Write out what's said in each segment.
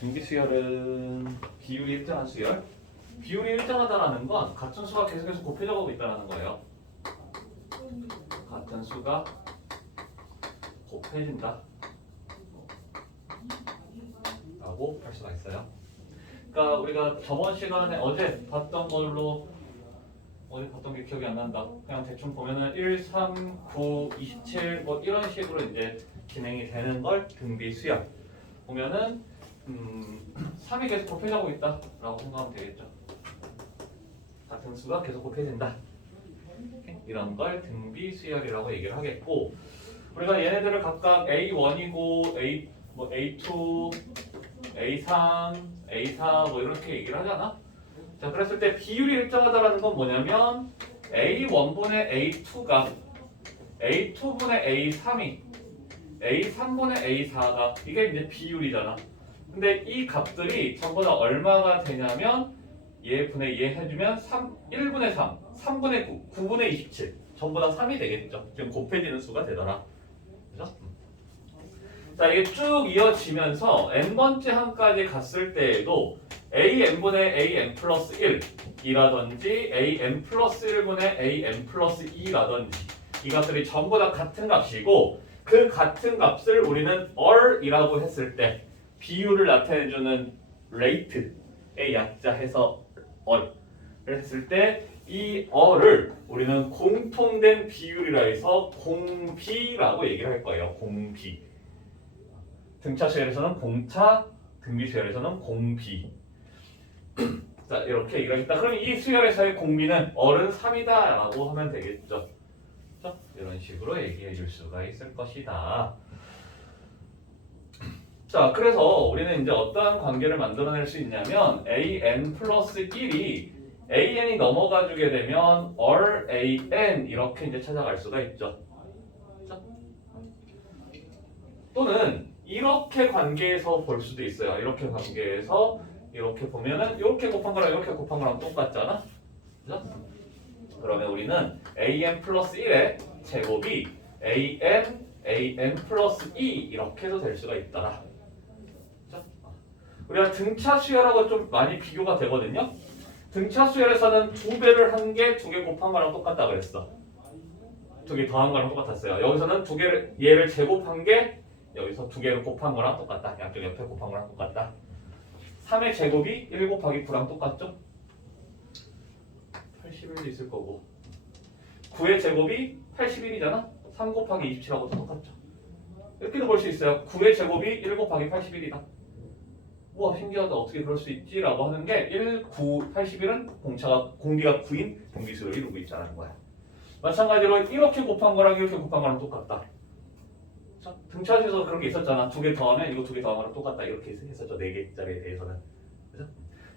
등비 수열은 비율이 일정한 수열. 비율이 일정하다는 건 같은 수가 계속해서 곱해져가고 있다는 거예요. 같은 수가 곱해진다 라고 할 수가 있어요. 그러니까 우리가 저번 시간에 어제 봤던 걸로 어디 봤던 게 기억이 안 난다. 그냥 대충 보면은 1, 3, 9, 27 뭐 이런 식으로 이제 진행이 되는 걸 등비 수열. 보면은 3이 계속 곱해지고 있다 라고 생각하면 되겠죠. 같은 수가 계속 곱해진다. 이런 걸 등비 수열이라고 얘기를 하겠고, 우리가 얘네들을 각각 A1이고 A2, A3, A4 뭐 이렇게 얘기를 하잖아. 자, 그랬을 때 비율이 일정하다라는 건 뭐냐면 A1분의 A2가 A2분의 A3이 A3분의 A4가 이게 이제 비율이잖아. 근데 이 값들이 전부 다 얼마가 되냐면 얘 분의 얘 해주면 1분의 3, 3분의 9, 9분의 27 전부 다 3이 되겠죠. 지금 곱해지는 수가 되더라. 그죠? 자, 이게 쭉 이어지면서 n번째 항까지 갔을 때에도 an분의 an 플러스 1이라든지 an 플러스 1분의 an 플러스 2라든지 이 값들이 전부 다 같은 값이고, 그 같은 값을 우리는 or이라고 했을 때 비율을 나타내주는 rate의 약자해서 or을 했을 때 이 or을 우리는 공통된 비율이라 해서 공비라고 얘기를 할 거예요. 공비. 등차 수열에서는 공차, 등비 수열에서는 공비. 자, 이렇게 얘기를 했다. 그럼 이 수열에서의 공비는 or은 3이다 라고 하면 되겠죠. 이런 식으로 얘기해 줄 수가 있을 것이다. 자, 그래서 우리는 이제 어떠한 관계를 만들어낼 수 있냐면 an 플러스 1이 an이 넘어가 주게 되면 or an 이렇게 이제 찾아갈 수가 있죠. 또는 이렇게 관계에서 볼 수도 있어요. 이렇게 관계에서 이렇게 보면은 이렇게 곱한 거랑 이렇게 곱한 거랑 똑같잖아. 그죠? 그러면 우리는 an 플러스 1의 제곱이 an 플러스 2 이렇게 해도 될 수가 있더라. 그죠? 우리가 등차 수열하고 좀 많이 비교가 되거든요. 등차 수열에서는 2배를 한 게 2개 곱한 거랑 똑같다 그랬어. 2개 더한 거랑 똑같았어요. 여기서는 2개를 얘를 제곱한 게 여기서 2개를 곱한 거랑 똑같다. 양쪽 옆에 곱한 거랑 똑같다. 3의 제곱이 1 곱하기 9랑 똑같죠? 81도 있을 거고 9의 제곱이 81이잖아? 3 곱하기 27하고 똑같죠? 이렇게도 볼 수 있어요. 9의 제곱이 1 곱하기 81이다. 우와, 신기하다. 어떻게 그럴 수 있지? 라고 하는 게 1, 9, 81은 공비가 9인 등비수를 이루고 있다는 거야. 마찬가지로 이렇게 곱한 거랑 이렇게 곱한 거랑 똑같다. 등차수에서 그런 게 있었잖아. 2개 더하면 이거 2개 더한 거랑 똑같다. 이렇게 했었죠. 4개짜리에 대해서는. 그죠?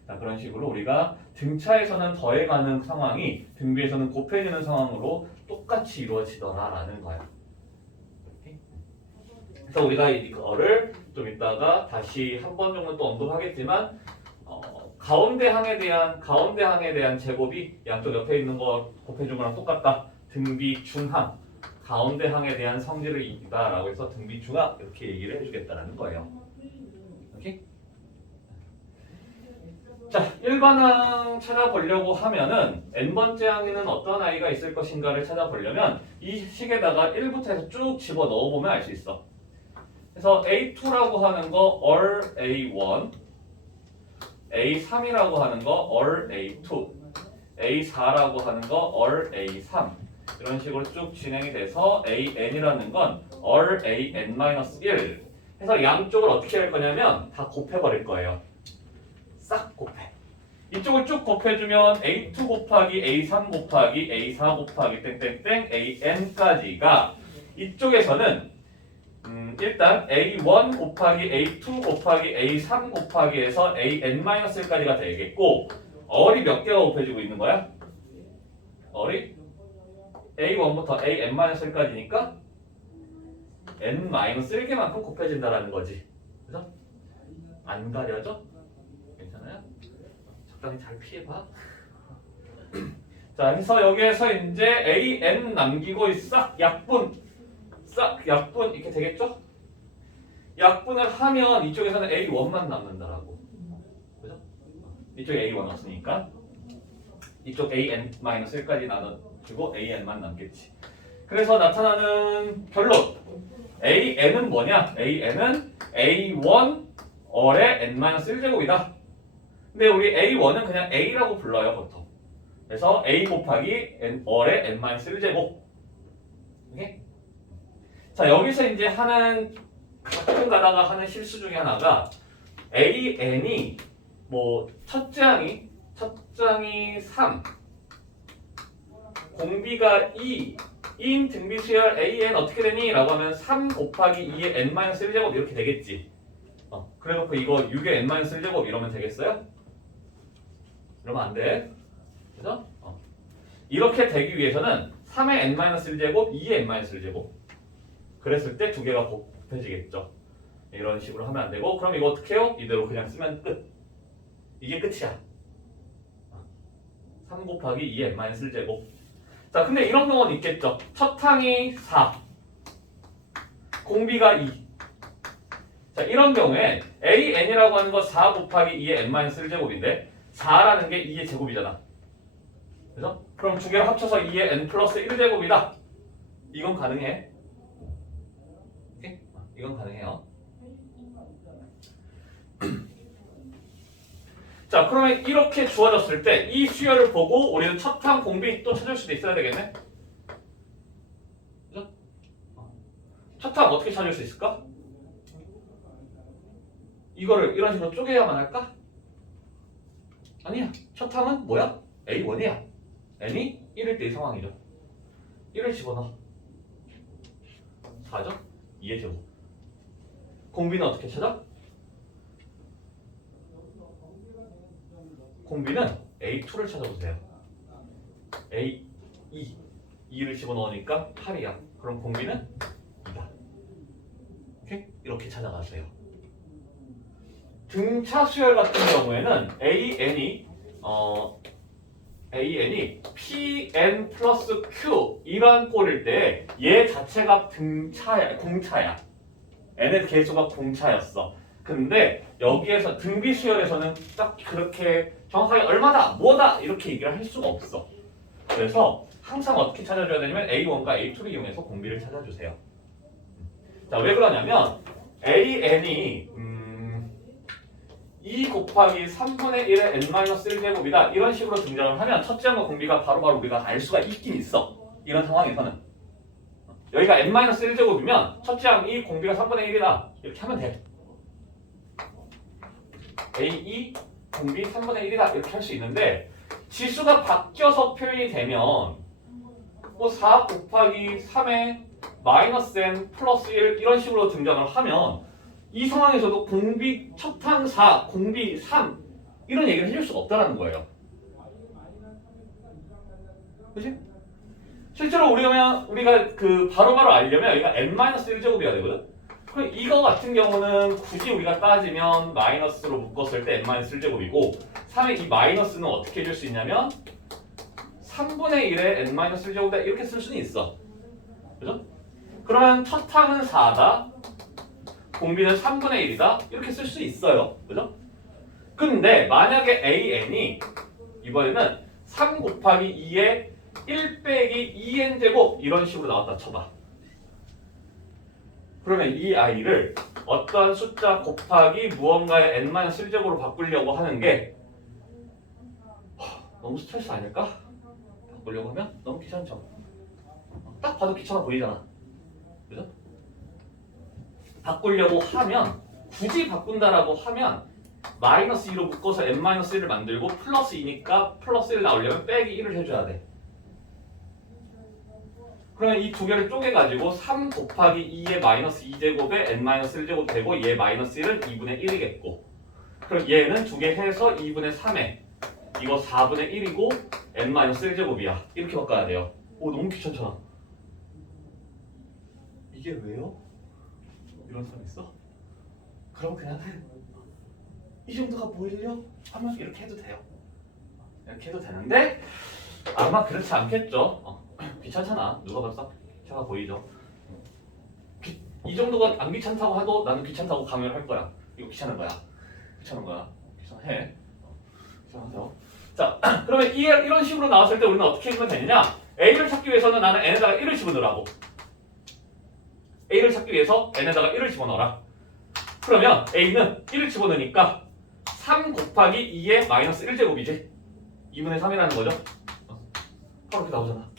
자, 그런 식으로 우리가 등차에서는 더해가는 상황이 등비에서는 곱해지는 상황으로 똑같이 이루어지더라라는 거야. 그래서 우리가 이거를 좀 이따가 다시 한 번 정도 또 언급하겠지만 가운데 항에 대한 제곱이 양쪽 옆에 있는 거 곱해준 거랑 똑같다. 등비 중항 가운데 항에 대한 성질을 이기다라고 해서 등비 중항 이렇게 얘기를 해주겠다라는 거예요. 오케이? 자, 일반항 찾아보려고 하면은 n번째 항에는 어떤 아이가 있을 것인가를 찾아보려면 이 식에다가 1부터 해서 쭉 집어 넣어보면 알 수 있어. 그래서 A2라고 하는 거 or A1, A3이라고 하는 거 or A2, A4라고 하는 거 or A3 이런 식으로 쭉 진행이 돼서 AN이라는 건 or AN-1 해서 양쪽을 어떻게 할 거냐면 다 곱해버릴 거예요. 싹 곱해. 이쪽을 쭉 곱해주면 A2 곱하기 A3 곱하기 A4 곱하기 땡땡땡 AN까지가 이쪽에서는 일단 A1 곱하기 A2 곱하기 A3 곱하기 해서 AN-1까지가 되겠고 얼이 몇 개가 곱해지고 있는 거야? 얼이 A1부터 AN-1까지니까 N-1개만큼 곱해진다라는 거지. 그죠? 안 가려져? 괜찮아요? 적당히 잘 피해봐. 자, 해서 여기에서 이제 AN 남기고 싹 약분 이렇게 되겠죠? 약분을 하면 이쪽에서는 A1만 남는다라고. 그죠? 이쪽에 A1 없으니까 이쪽 AN-1까지 나눠주고 AN만 남겠지. 그래서 나타나는 결론 AN은 뭐냐? AN은 A1 얼의 N-1제곱이다. 근데 우리 A1은 그냥 A라고 불러요 보통. 그래서 A 곱하기 얼의 N-1제곱. 오케이? 자 여기서 이제 가끔 가다가 하는 실수 중에 하나가 AN이 뭐 첫 장이 3 공비가 2 인 등비수열 AN 어떻게 되니? 라고 하면 3 곱하기 2의 N-1제곱 이렇게 되겠지. 그래놓고 이거 6의 N-1제곱 이러면 되겠어요? 이러면 안 돼. 그죠? 이렇게 되기 위해서는 3의 N-1제곱, 2의 N-1제곱 그랬을 때 두 개가 곱해지겠죠. 이런 식으로 하면 안 되고 그럼 이거 어떻게 해요? 이대로 그냥 쓰면 끝. 이게 끝이야. 3 곱하기 2의 N-1제곱. 자 근데 이런 경우는 있겠죠. 첫 항이 4 공비가 2. 자 이런 경우에 AN이라고 하는 거 4 곱하기 2의 N-1제곱인데 4라는 게 2의 제곱이잖아. 그죠? 그럼 두 개를 합쳐서 2의 N 플러스 1제곱이다. 이건 가능해. 오케이? 이건 가능해요. 자 그러면 이렇게 주어졌을 때 이 수열을 보고 우리는 첫항 공비 또 찾을 수도 있어야 되겠네. 그죠? 첫항 어떻게 찾을 수 있을까? 이거를 이런 식으로 쪼개야만 할까? 아니야. 첫항은 뭐야? A1이야. n이 1일 때 이 상황이죠. 1을 집어넣어. 4죠? 2의 제곱. 공비는 어떻게 찾아? 공비는 A2를 찾아보세요. A2 2를 집어넣으니까 8이야. 그럼 공비는 2다. 오케이? 이렇게 찾아가세요. 등차 수열 같은 경우에는 AN이 PN 플러스 Q 이러한 꼴일 때 얘 자체가 공차야. n의 개수가 공차였어. 근데 여기에서 등비 수열에서는 딱 그렇게 정확하게 얼마다, 뭐다 이렇게 얘기를 할 수가 없어. 그래서 항상 어떻게 찾아줘야 되냐면 A1과 A2를 이용해서 공비를 찾아주세요. 자, 왜 그러냐면 AN이 2 곱하기 3분의 1의 N-1제곱이다 이런 식으로 등장을 하면 첫째 항과 공비가 바로바로 우리가 알 수가 있긴 있어. 이런 상황에서는 여기가 N-1제곱이면 첫째 항이 공비가 3분의 1이다 이렇게 하면 돼. A2 공비 3분의 1이다 이렇게 할 수 있는데 지수가 바뀌어서 표현이 되면 뭐 4 곱하기 3의 마이너스 n 플러스 1 이런 식으로 등장을 하면 이 상황에서도 공비 첫항 4, 공비 3 이런 얘기를 해줄 수가 없다는 거예요. 그치? 실제로 우리가 그 바로바로 알려면 여기가 n-1제곱이어야 되거든. 그럼 이거 같은 경우는 굳이 우리가 따지면 마이너스로 묶었을 때 n-1제곱이고 3의 이 마이너스는 어떻게 해줄 수 있냐면 3분의 1의 n-1제곱이다 이렇게 쓸 수는 있어. 그죠? 그러면 첫 항은 4다. 공비는 3분의 1이다. 이렇게 쓸 수 있어요. 그죠? 근데 만약에 AN이 이번에는 3 곱하기 2의 1 빼기 2n제곱 이런 식으로 나왔다 쳐봐. 그러면 이 아이를 어떠한 숫자 곱하기 무언가의 n-1제곱으로 바꾸려고 하는 게 너무 스트레스 아닐까? 바꾸려고 하면 너무 귀찮죠. 딱 봐도 귀찮아 보이잖아. 그죠? 바꾸려고 하면 굳이 바꾼다라고 하면 마이너스 2로 묶어서 n-1을 만들고 플러스 2니까 플러스 1 나오려면 빼기 1을 해줘야 돼. 그러면 이 두 개를 쪼개가지고 3 곱하기 2의 마이너스 2제곱에 n-1제곱 되고 얘 마이너스 1은 2분의 1이겠고 그럼 얘는 두 개 해서 2분의 3에 이거 4분의 1이고 n-1제곱이야. 이렇게 바꿔야 돼요. 오 너무 귀찮잖아. 이게 왜요? 이런 사람 있어? 그럼 그냥 이 정도가 보이려? 하면 이렇게 해도 돼요. 이렇게 해도 되는데 아마 그렇지 않겠죠. 귀찮잖아. 누가 봐도 딱 차가 보이죠. 이 정도가 안 귀찮다고 해도 나는 귀찮다고 강요를 할 거야. 이거 귀찮은 거야. 귀찮은 거야. 귀찮해. 귀찮아서. 자, 그러면 이런 식으로 나왔을 때 우리는 어떻게 해주면 되느냐? A를 찾기 위해서는 나는 n에다가 1을 집어넣으라고. A를 찾기 위해서 n에다가 1을 집어넣어라. 그러면 A는 1을 집어넣으니까 3 곱하기 2의 마이너스 1제곱이지. 2분의 3이라는 거죠. 바로 이렇게 나오잖아.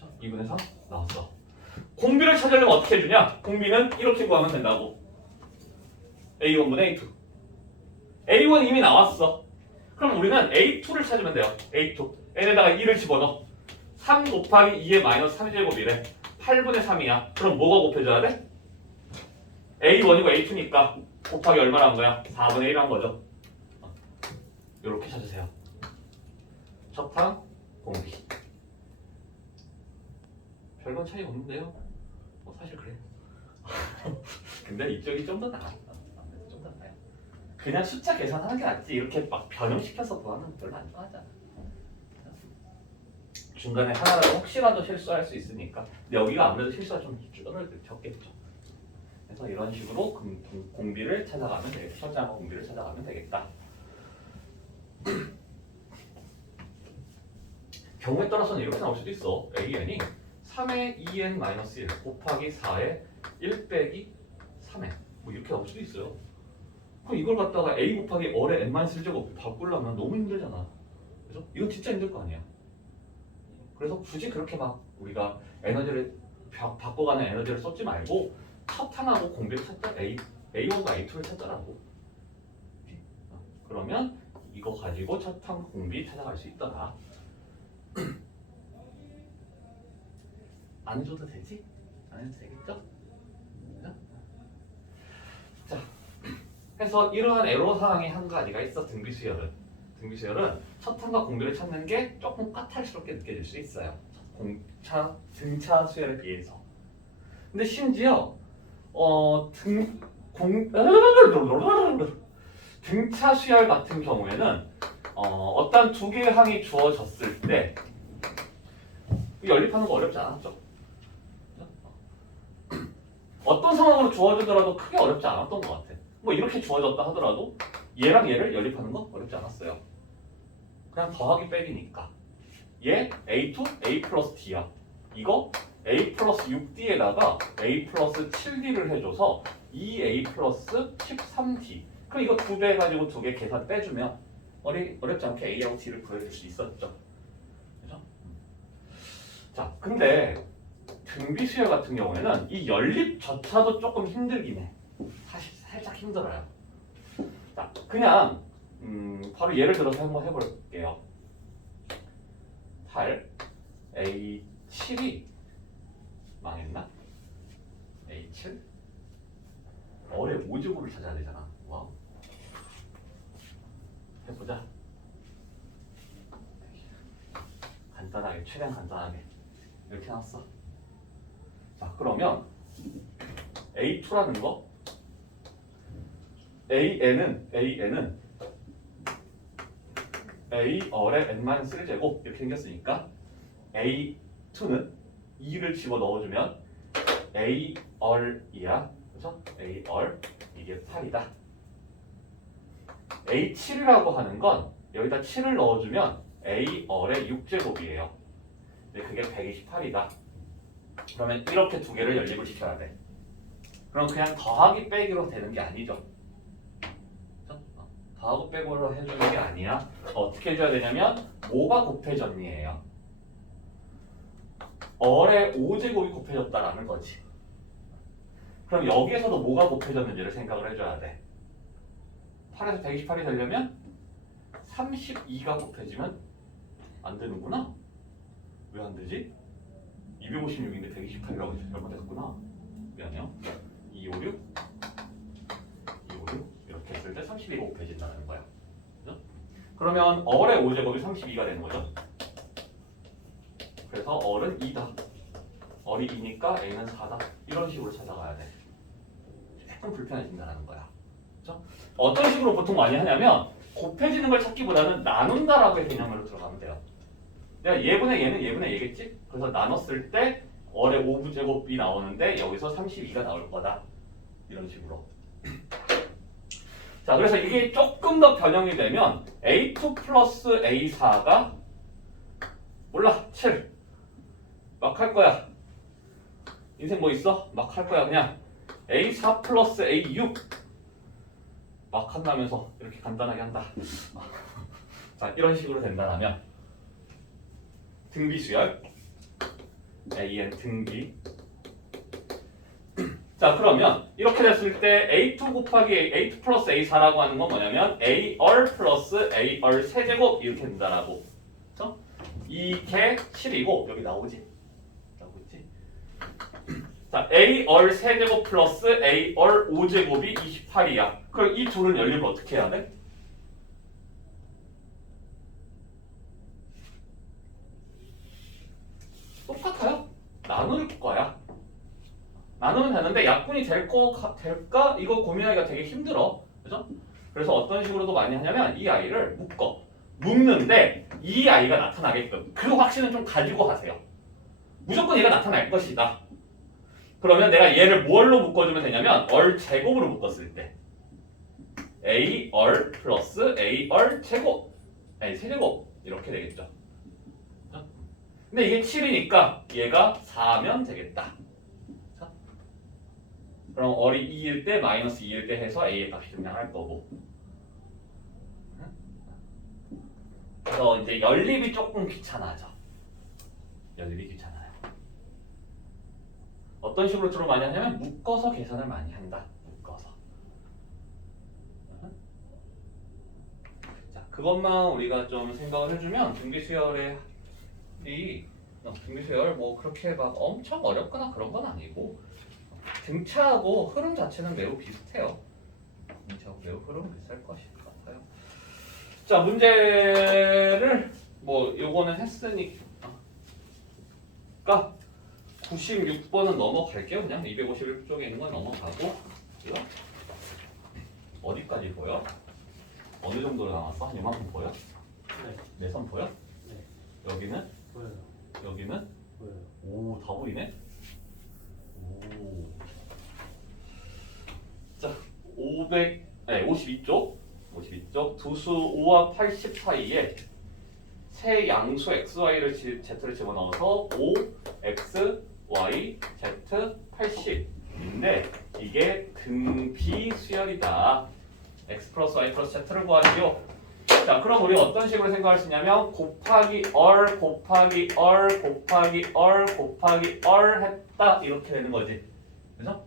자, 2분의 3 나왔어. 공비를 찾으려면 어떻게 해주냐? 공비는 이렇게 구하면 된다고. A1분의 A2. A1 이미 나왔어. 그럼 우리는 A2를 찾으면 돼요. A2. n에다가 2를 집어넣어. 3 곱하기 2의 마이너스 3제곱이래. 8분의 3이야. 그럼 뭐가 곱해져야 돼? A1이고 A2니까 곱하기 얼마나 한 거야? 4분의 1 한 거죠. 이렇게 찾으세요. 첫항 공비. 별반 차이 없는데요? 사실 그래요. 근데 이쪽이 좀 더 나아. 좀 더 나아요. 그냥 숫자 계산하는 게 낫지. 이렇게 막 변형시켜서 구하는 거 별로 안 좋아하잖아. 중간에 하나라도 혹시라도 실수할 수 있으니까. 근데 여기가 아무래도 실수가 좀 적겠죠. 그래서 이런 식으로 공비를 찾아가면 되겠다. 첫째와 공비를 찾아가면 되겠다. 경우에 따라서는 이렇게 나올 수도 있어. AN이 3의 2n-1 곱하기 4의 1 빼기 3n 뭐 이렇게 나올 수도 있어요. 그럼 이걸 갖다가 a 곱하기 얼의 n-1제곱 바꾸려면 너무 힘들잖아. 그래서 이건 진짜 힘들 거 아니야. 그래서 굳이 그렇게 막 우리가 에너지를 바꿔가는 에너지를 쏟지 말고 첫항하고 공비를 찾자. A1과 A2를 찾자라고. 그러면 이거 가지고 첫항 공비 찾아갈 수 있더라. 안 해줘도 되지? 안 해도 되겠죠? 자, 해서 이러한 애로사항이 한 가지가 있어. 등비수열은 첫항과 공비를 찾는 게 조금 까탈스럽게 느껴질 수 있어요. 등차 수열에 비해서. 근데 심지어 등차 수열 같은 경우에는 어떤 두 개의 항이 주어졌을 때 연립하는 거 어렵지 않았죠. 어떤 상황으로 주어지더라도 크게 어렵지 않았던 것 같아. 뭐 이렇게 주어졌다 하더라도 얘랑 얘를 연립하는 거 어렵지 않았어요. 그냥 더하기 빼기니까. 얘 A2, A 플러스 D야. 이거 A 플러스 6D에다가 A 플러스 7D를 해줘서 2A 플러스 13D. 그럼 이거 2배 해가지고 2개 계산 빼주면 어렵지 않게 A하고 D를 구해줄 수 있었죠. 그죠? 자, 근데 등비수열 같은 경우에는 이 연립조차도 조금 힘들긴 해. 사실 살짝 힘들어요. 자, 그냥 바로 예를 들어서 한번 해볼게요. 8 A7이 망했나? A7 어의 5제곱을 찾아야 되잖아. 와우. 해보자. 간단하게, 최대한 간단하게 이렇게 나왔어. 자, 그러면 A2라는 거 AN은 A얼의 n-1제곱 이렇게 생겼으니까 A2는 2를 집어 넣어주면 A얼이야. 그래서 A얼 이게 8이다. A7이라고 하는 건 여기다 7을 넣어주면 A얼의 6제곱이에요. 근데 그게 128이다. 그러면 이렇게 두 개를 연립을 시켜야 돼. 그럼 그냥 더하기 빼기로 되는 게 아니죠. 더하고 빼고로 해주는 게 아니야. 어떻게 해줘야 되냐면 뭐가 곱해졌니에요. 얼의 5제곱이 곱해졌다라는 거지. 그럼 여기에서도 뭐가 곱해졌는지를 생각을 해줘야 돼. 8에서 128이 되려면 32가 곱해지면 안 되는구나. 왜 안 되지? 256인데 128이라고 잘못했구나. 미안해요. 256 이렇게 했을 때 32가 곱해진다는 거야. 그죠? 그러면 얼의 5제곱이 32가 되는 거죠. 그래서 얼은 2다. 얼이 2니까 A는 4다. 이런 식으로 찾아가야 돼. 조금 불편해진다는 거야. 그죠? 어떤 식으로 보통 많이 하냐면 곱해지는 걸 찾기보다는 나눈다라고의 개념으로 들어가면 돼요. 내가 얘분의 얘는 얘분의 얘겠지? 그래서 나눴을 때 얼의 5부제곱이 나오는데 여기서 32가 나올 거다. 이런 식으로. 자, 그래서 이게 조금 더 변형이 되면 A2 플러스 A4가 몰라 7 막 할 거야. 인생 뭐 있어? 막 할 거야. 그냥 A4 플러스 A6 막 한다면서 이렇게 간단하게 한다. 자, 이런 식으로 된다면 등비 수열 AN 등비. 자, 그러면 이렇게 됐을 때 A2 곱하기 A2 플러스 A4라고 하는 건 뭐냐면 AR 플러스 AR 세제곱 이렇게 된다라고. 그렇죠? 이게 7이고 여기 나오지? 나오고 있지? 자, AR 세제곱 플러스 AR 5제곱이 28이야. 그럼 이 둘은 연립을 어떻게 해야 돼? 똑같아요. 나눌 거야. 나누면 되는데 약분이 될까? 이거 고민하기가 되게 힘들어. 그죠? 그래서 어떤 식으로도 많이 하냐면 이 아이를 묶는데 이 아이가 나타나게끔 그 확신은 좀 가지고 하세요. 무조건 얘가 나타날 것이다. 그러면 내가 얘를 뭘로 묶어주면 되냐면 얼 제곱으로 묶었을 때 AR 플러스 AR 제곱 아니 세제곱 이렇게 되겠죠. 근데 이게 7이니까 얘가 4면 되겠다. 그럼 얼이 2일 때 마이너스 2일 때 해서 A의 값이 등장할 거고. 그래서 이제 연립이 조금 귀찮아져. 연립이 귀찮아요. 어떤 식으로 주로 많이 하냐면 묶어서 계산을 많이 한다. 묶어서. 자, 그것만 우리가 좀 생각을 해주면 등비수열의 등비수열 뭐 그렇게 막 엄청 어렵거나 그런 건 아니고 등차하고 흐름 자체는 매우 비슷해요. 등차하고 매우 흐름 비슷할 것일 것 같아요. 자, 문제를 뭐 요거는 했으니까 96번은 넘어갈게요. 그냥 251쪽에 있는 건 넘어가고. 어디까지 보여? 어느 정도로 나왔어? 한 이만큼 보여? 네. 내 손 보여? 네. 여기는? 보여요. 여기는? 보여요. 오, 다 보이네? 오. 자, 52쪽 두수 5와 80 사이에 세 양수 XY를 Z를 집어넣어서 5, X, Y, Z, 80인데 이게 등비 수열이다. X 플러스 Y 플러스 Z를 구하시오. 자, 그럼 우리 어떤 식으로 생각할 수 있냐면 곱하기 얼 곱하기 얼 곱하기 얼 곱하기 얼 했다 이렇게 되는 거지. 그죠?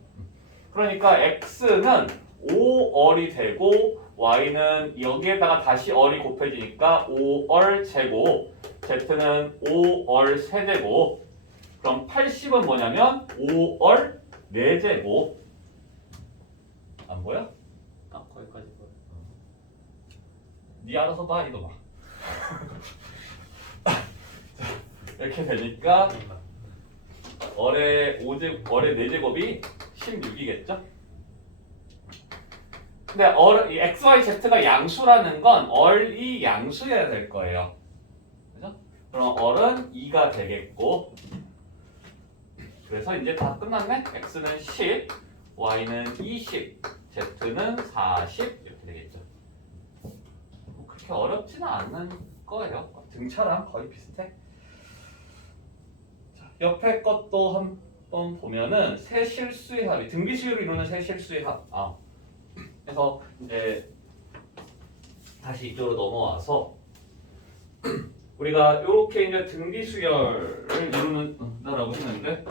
그러니까 X는 5얼이 되고 Y는 여기에다가 다시 얼이 곱해지니까 5얼 제곱, Z는 5얼 세제곱. 그럼 80은 뭐냐면 5얼 4제곱. 안 보여? 거기까지 보여요. 니 알아서 봐 이거 봐. 이렇게 되니까 얼의 4제곱이 16이겠죠? 근데 이 x, y, z가 양수라는 건 얼이 양수여야 될 거예요. 그죠? 그럼 얼은 2가 되겠고 그래서 이제 다 끝났네? x는 10, y는 20, z는 40 이렇게 되겠죠. 뭐 그렇게 어렵지는 않은 거예요. 등차랑 거의 비슷해. 자, 옆에 것도 한번 보면은 세 실수의 합이 등비수열을 이루는 세 실수의 합. 그래서 이제 다시 이쪽으로 넘어와서 우리가 이렇게 이제 등비수열을 이루는다라고 했는데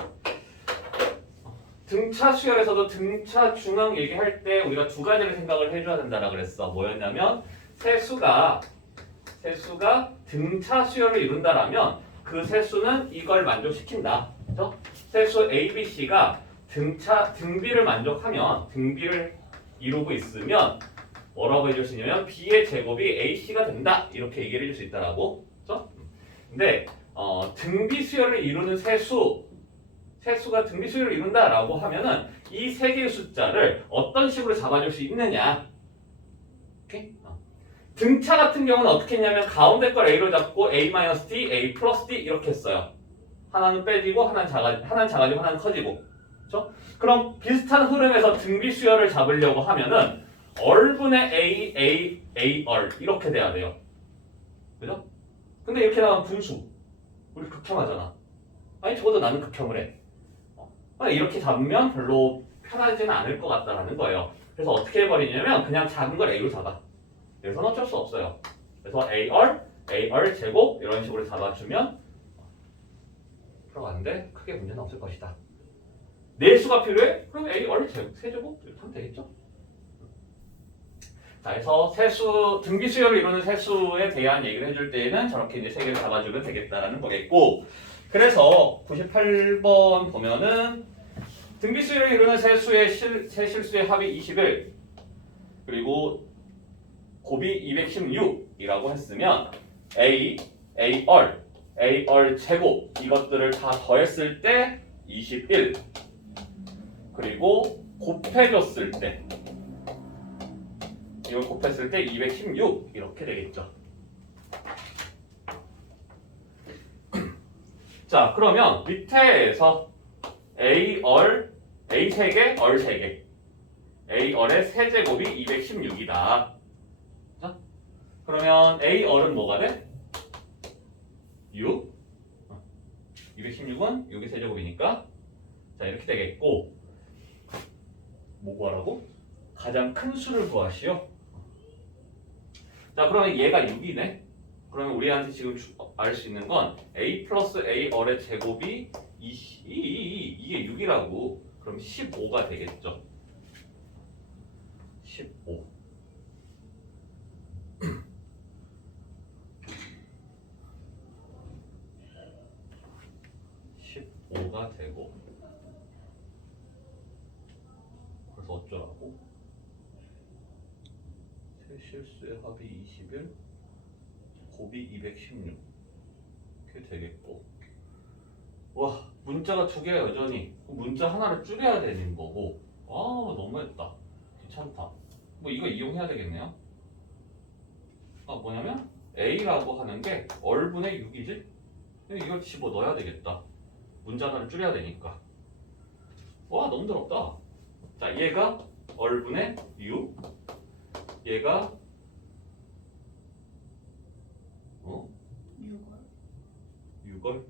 등차 수열에서도 등차 중앙 얘기할 때 우리가 두 가지를 생각을 해줘야 된다라고 그랬어. 뭐였냐면 세수가 등차 수열을 이룬다라면 그 세수는 이걸 만족시킨다. 그렇죠? 세수 A, B, C가 등비를 만족하면 등비를 이루고 있으면 뭐라고 해줄 수 있냐면 B의 제곱이 AC가 된다 이렇게 얘기를 해줄 수 있다라고. 그렇죠? 근데 등비 수열을 이루는 세수가 등비 수열을 이룬다라고 하면은 이 세 개의 숫자를 어떤 식으로 잡아줄 수 있느냐. 오케이? 등차 같은 경우는 어떻게 했냐면 가운데 걸 A로 잡고 A-D, A 플러스 D 이렇게 했어요. 하나는 빼지고 하나는 작아지고 하나는 커지고. 그렇죠? 그럼 비슷한 흐름에서 등비 수열을 잡으려고 하면은 얼분의 A 이렇게 돼야 돼요. 그죠? 근데 이렇게 나오면 분수. 우리 극혐하잖아. 아니 적어도 나는 극혐을 해. 이렇게 잡으면 별로 편하지는 않을 것 같다라는 거예요. 그래서 어떻게 해버리냐면 그냥 작은 걸 A로 잡아. 그래서는 어쩔 수 없어요. 그래서 AR 제곱 이런 식으로 잡아주면 들어가는데 크게 문제는 없을 것이다. 내수가 필요해? 그럼 AR 세제곱 이렇게 하면 되겠죠? 자, 그래서 세수 등비 수열을 이루는 세수에 대한 얘기를 해줄 때에는 저렇게 이제 세 개를 잡아주면 되겠다라는 거겠고, 그래서 98번 보면은 등비 수열을 이루는 세수의 세 실수의 합이 21 그리고 곱이 216이라고 했으면 AR 제곱 이것들을 다 더했을 때 21 그리고 곱해줬을 때 이걸 곱했을 때 216 이렇게 되겠죠. 자, 그러면 밑에서 A 3개, 얼 3개 A얼의 세제곱이 216이다. 자, 그러면 A얼은 뭐가 돼? 6 216은 6의 세제곱이니까 자 이렇게 되겠고, 뭐 구하라고? 가장 큰 수를 구하시오. 자, 그러면 얘가 6이네. 그러면 우리한테 지금 알 수 있는 건 A 플러스 A얼의 제곱이 이게 6이라고. 그럼 15가 되겠죠. 15. 가 되고, 그래서 어쩌라고? 세 실수의 합이 21, 곱이 216 이렇게 되겠고, 와 문자가 두 개가 여전히 문자 하나를 줄여야 되는 거고, 아 너무했다. 귀찮다. 뭐 이거 이용해야 되겠네요. 아 뭐냐면 A라고 하는 게 얼분의 6이지? 이걸 집어 넣어야 되겠다. 문자 하나를 줄여야 되니까. 와 너무 더럽다. 자, 얘가 얼분의 6, 얘가 6얼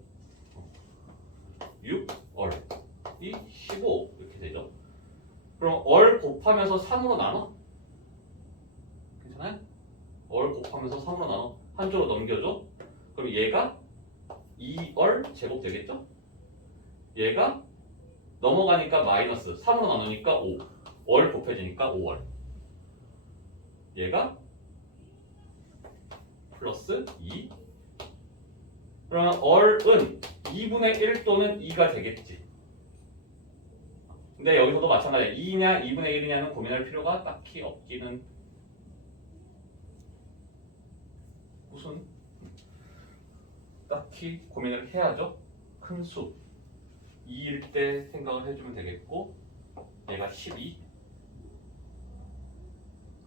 6얼이 15 이렇게 되죠. 그럼 얼 곱하면서 3으로 나눠? 괜찮아요? 얼 곱하면서 3으로 나눠. 한쪽으로 넘겨줘. 그럼 얘가 2얼 제곱 되겠죠? 얘가 넘어가니까 마이너스 3으로 나누니까 5. 월 곱해지니까 5월. 얘가 플러스 2. 그러면 얼은 2분의 1 또는 2가 되겠지. 근데 여기서도 마찬가지야. 2냐 2분의 1이냐는 고민할 필요가 딱히 없기는. 무슨 딱히 고민을 해야죠. 큰 수 2일 때 생각을 해주면 되겠고, 얘가 12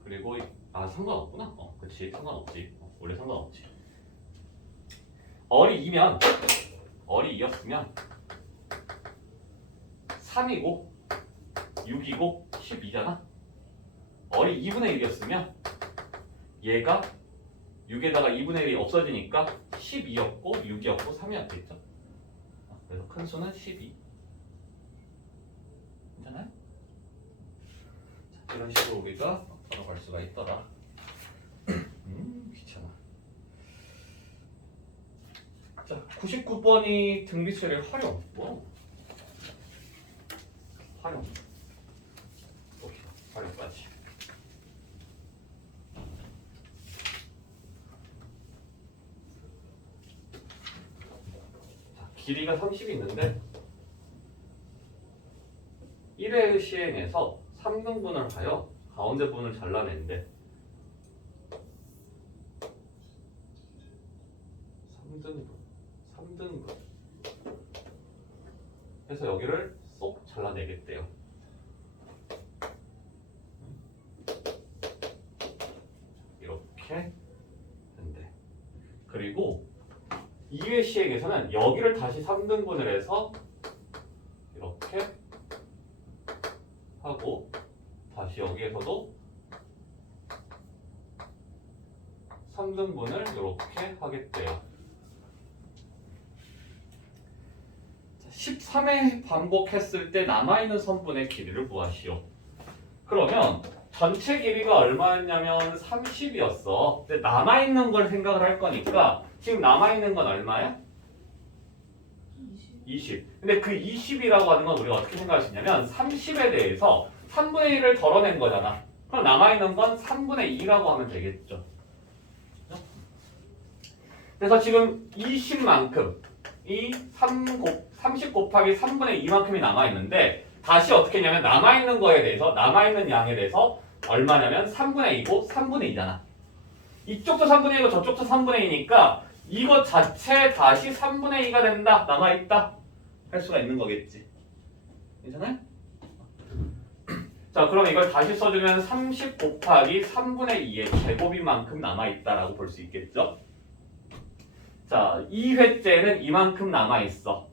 그리고 상관없구나. 그치 상관없지. 원래 상관없지. 얼이 2였으면 3이고 6이고 12잖아. 얼이 2분의 1이었으면 얘가 6에다가 2분의 1이 없어지니까 12였고 6이었고 3이었겠죠. 그래서 큰 수는 12. 괜찮아요? 자, 이런 식으로 우리가 걸어갈 수가 있더라. 귀찮아. 자, 99번이 등비수열의 활용. 활용. 활용까지. 자, 길이가 30이 있는데 1회 시행해서 3등분을 하여 가운데 부분을 잘라내는데 3등분 해서 여기를 쏙 잘라내겠대요. 이렇게 된대. 그리고 2회 시행에서는 여기를 다시 3등분을 해서 이렇게 하고 다시 여기에서도 3등분을 이렇게 하겠대요. 13회 반복했을 때 남아있는 선분의 길이를 구하시오. 그러면 전체 길이가 얼마였냐면 30이었어. 근데 남아있는 걸 생각을 할 거니까 지금 남아있는 건 얼마야? 20. 근데 그 20이라고 하는 건 우리가 어떻게 생각할 수 있냐면 30에 대해서 3분의 1을 덜어낸 거잖아. 그럼 남아있는 건 3분의 2라고 하면 되겠죠. 그래서 지금 20만큼 이 30 곱하기 3분의 2만큼이 남아있는데 다시 어떻게 했냐면 남아있는 거에 대해서 남아있는 양에 대해서 얼마냐면 3분의 2고 3분의 2잖아. 이쪽도 3분의 2고 저쪽도 3분의 2니까 이것 자체 다시 3분의 2가 된다. 남아있다. 할 수가 있는 거겠지. 괜찮아요? 자, 그럼 이걸 다시 써주면 30 곱하기 3분의 2의 제곱인 만큼 남아있다라고 볼 수 있겠죠? 자, 2회째는 이만큼 남아있어.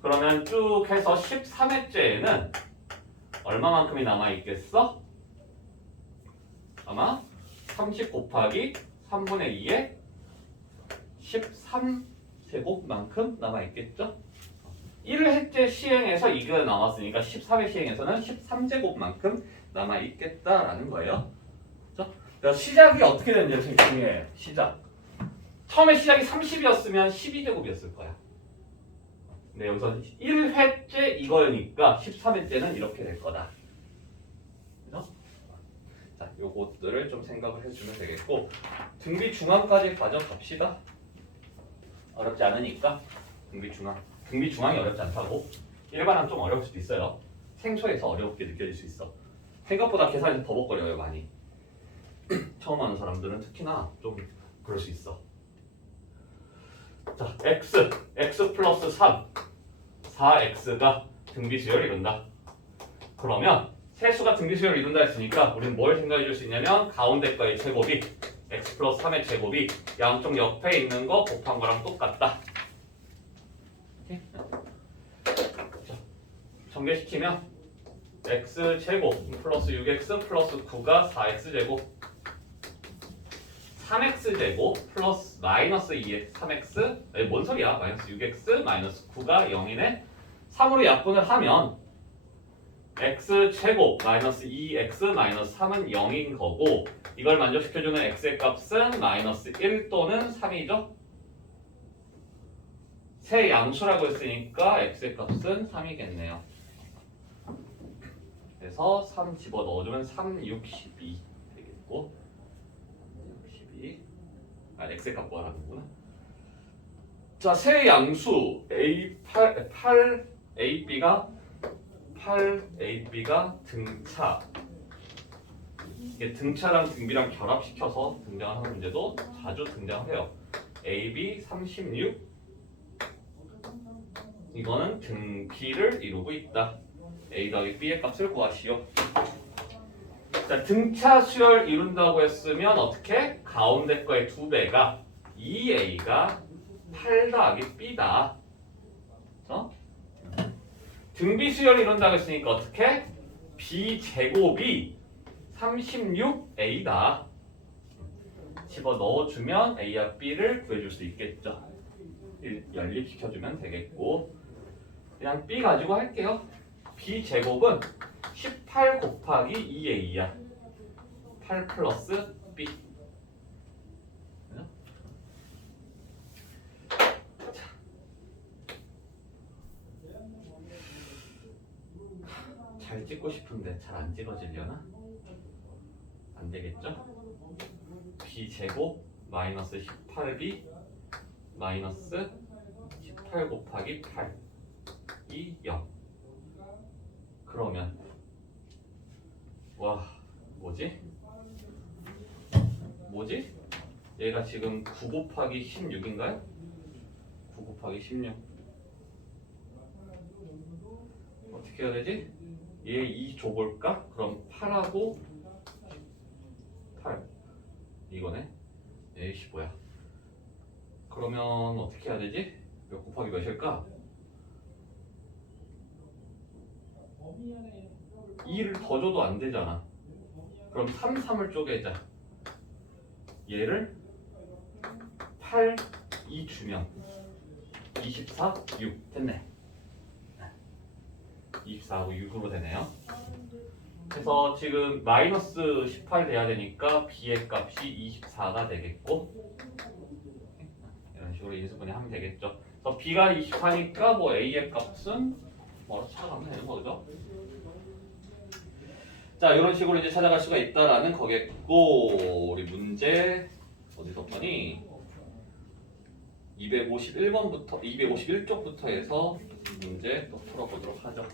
그러면 쭉 해서 13회째에는 얼마만큼이 남아있겠어? 아마 30 곱하기 3분의 2의 13제곱만큼 남아있겠죠? 1회째 시행에서 이거 나왔으니까 13회 시행에서는 13제곱만큼 남아있겠다라는 거예요. 그렇죠? 시작이 어떻게 되는지 중요해요. 시작. 처음에 시작이 30이었으면 12제곱이었을 거야. 근데 여기서 1회째 이거니까 13회째는 이렇게 될 거다. 그죠? 자, 요것들을 좀 생각을 해주면 되겠고 등비 중앙까지 가져갑시다. 어렵지 않으니까 등비 중앙이 어렵지 않다고. 일반항 좀 어려울 수도 있어요. 생소해서 어렵게 느껴질 수 있어. 생각보다 계산이 버벅거려요 많이. 처음 하는 사람들은 특히나 좀 그럴 수 있어. 자, x 플러스 3 4x가 등비수열을 이룬다. 그러면 세수가 등비수열을 이룬다 했으니까 우리는 뭘 생각해 줄 수 있냐면 가운데 거의 제곱이 x 플러스 3의 제곱이 양쪽 옆에 있는 거 곱한 거랑 똑같다. 자, 전개시키면 x제곱 플러스 6x 플러스 9가 4x제곱 3x제곱 플러스 마이너스 2x 3x 뭔 소리야? 마이너스 6x 마이너스 9가 0이네. 3으로 약분을 하면 x제곱 마이너스 2x 마이너스 3은 0인 거고 이걸 만족시켜주는 x의 값은 마이너스 1 또는 3이죠. 세 양수라고 했으니까 x의 값은 3이겠네요. 그래서 3 집어넣어주면 3, 6, 12 되겠고 x의 값 구하라는구나. 자, 세 양수 AB가 등차. 이게 등차랑 등비랑 결합시켜서 등장하는 문제도 자주 등장해요. AB 36 이거는 등비를 이루고 있다. A 더하기 B의 값을 구하시오. 자, 등차 수열 이룬다고 했으면 어떻게? 가운데 거의 2배가 2A가 8 더하기 B다. 등비 수열 이룬다고 했으니까 어떻게? B제곱이 36A다. 집어 넣어주면 A와 B를 구해줄 수 있겠죠. 연립시켜주면 되겠고 그냥 B 가지고 할게요. B제곱은 18 곱하기 2A야. 8 플러스 B. 잘 찍고 싶은데 잘 안 찍어지려나? 안 되겠죠? B제곱 마이너스 18B 마이너스 18 곱하기 8이 0. 그러면 와 뭐지? 얘가 지금 9 곱하기 16인가요? 9 곱하기 16 어떻게 해야 되지? 얘 2 줘볼까? 그럼 8하고 8 이거네. 에이씨 뭐야 그러면 어떻게 해야 되지? 몇 곱하기 몇일까? 2를 더 줘도 안 되잖아. 그럼 3, 3을 쪼개자. 얘를 8, 2 주면 24, 6 됐네. 24하고 6으로 되네요. 그래서 지금 마이너스 18 돼야 되니까 b의 값이 24가 되겠고, 이런 식으로 인수분해 하면 되겠죠. 그래서 b가 24니까 뭐 a의 값은 뭐로 찾아가면 되는 거죠. 자, 이런 식으로 이제 찾아갈 수가 있다라는 거겠고, 우리 문제 어디서 봤니? 251번부터 251쪽부터 해서 문제 또 풀어보도록 하죠.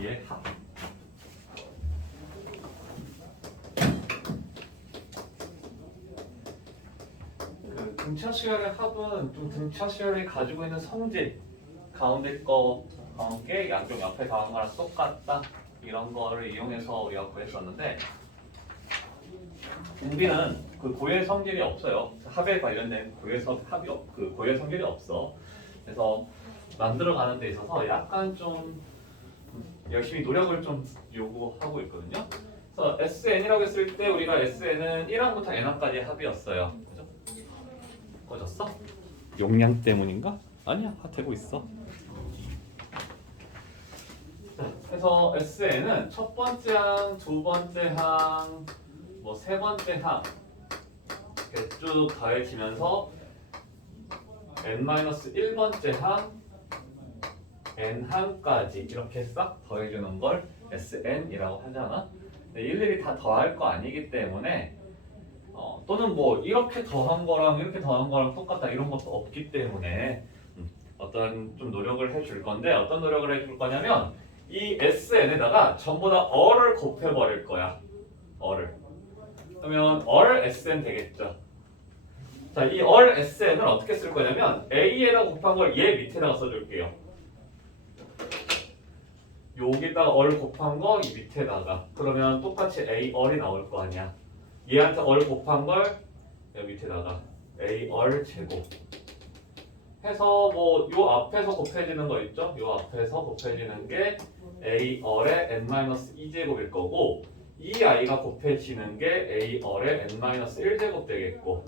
위에 합. 그 등차 수열의 합은 좀 등차 수열이 가지고 있는 성질 가운데 거 관계 양쪽 옆에 더한 거랑 똑같다 이런 거를 이용해서 우리가 구했었는데, 공비는 그 고유의 성질이 없어요. 합에 관련된 그 고유의 성질이 없어. 그래서 만들어가는 데 있어서 약간 좀 열심히 노력을 좀 요구하고 있거든요. 그래서 SN이라고 했을 때 우리가 SN은 1항부터 N항까지의 합이었어요. 그죠? 꺼졌어? 용량 때문인가? 아니야, 되고 있어. 자, 그래서 SN은 첫 번째 항, 두 번째 항, 뭐 세 번째 항 이렇게 쭉 더해지면서 n-1번째 항, n항까지 이렇게 싹 더해주는 걸 SN이라고 하잖아. 근데 일일이 다 더할 거 아니기 때문에 또는 뭐 이렇게 더한 거랑 이렇게 더한 거랑 똑같다 이런 것도 없기 때문에 어떤 좀 노력을 해줄 건데, 어떤 노력을 해줄 거냐면 이 SN에다가 전부 다 어를 곱해버릴 거야. 어를. 그러면 얼 SN 되겠죠. 자, 이 얼 SN을 어떻게 쓸 거냐면 A에다 곱한 걸 얘 밑에다가 써줄게요. 여기다가 얼 곱한 거 이 밑에다가. 그러면 똑같이 A 얼이 나올 거 아니야. 얘한테 얼 곱한 걸 여기 밑에다가 A 얼 제곱 해서 뭐 요 앞에서 곱해지는 거 있죠? 요 앞에서 곱해지는 게 A 얼의 n-2제곱일 거고, 이 아이가 곱해지는 게 A 얼의 n-1제곱 되겠고,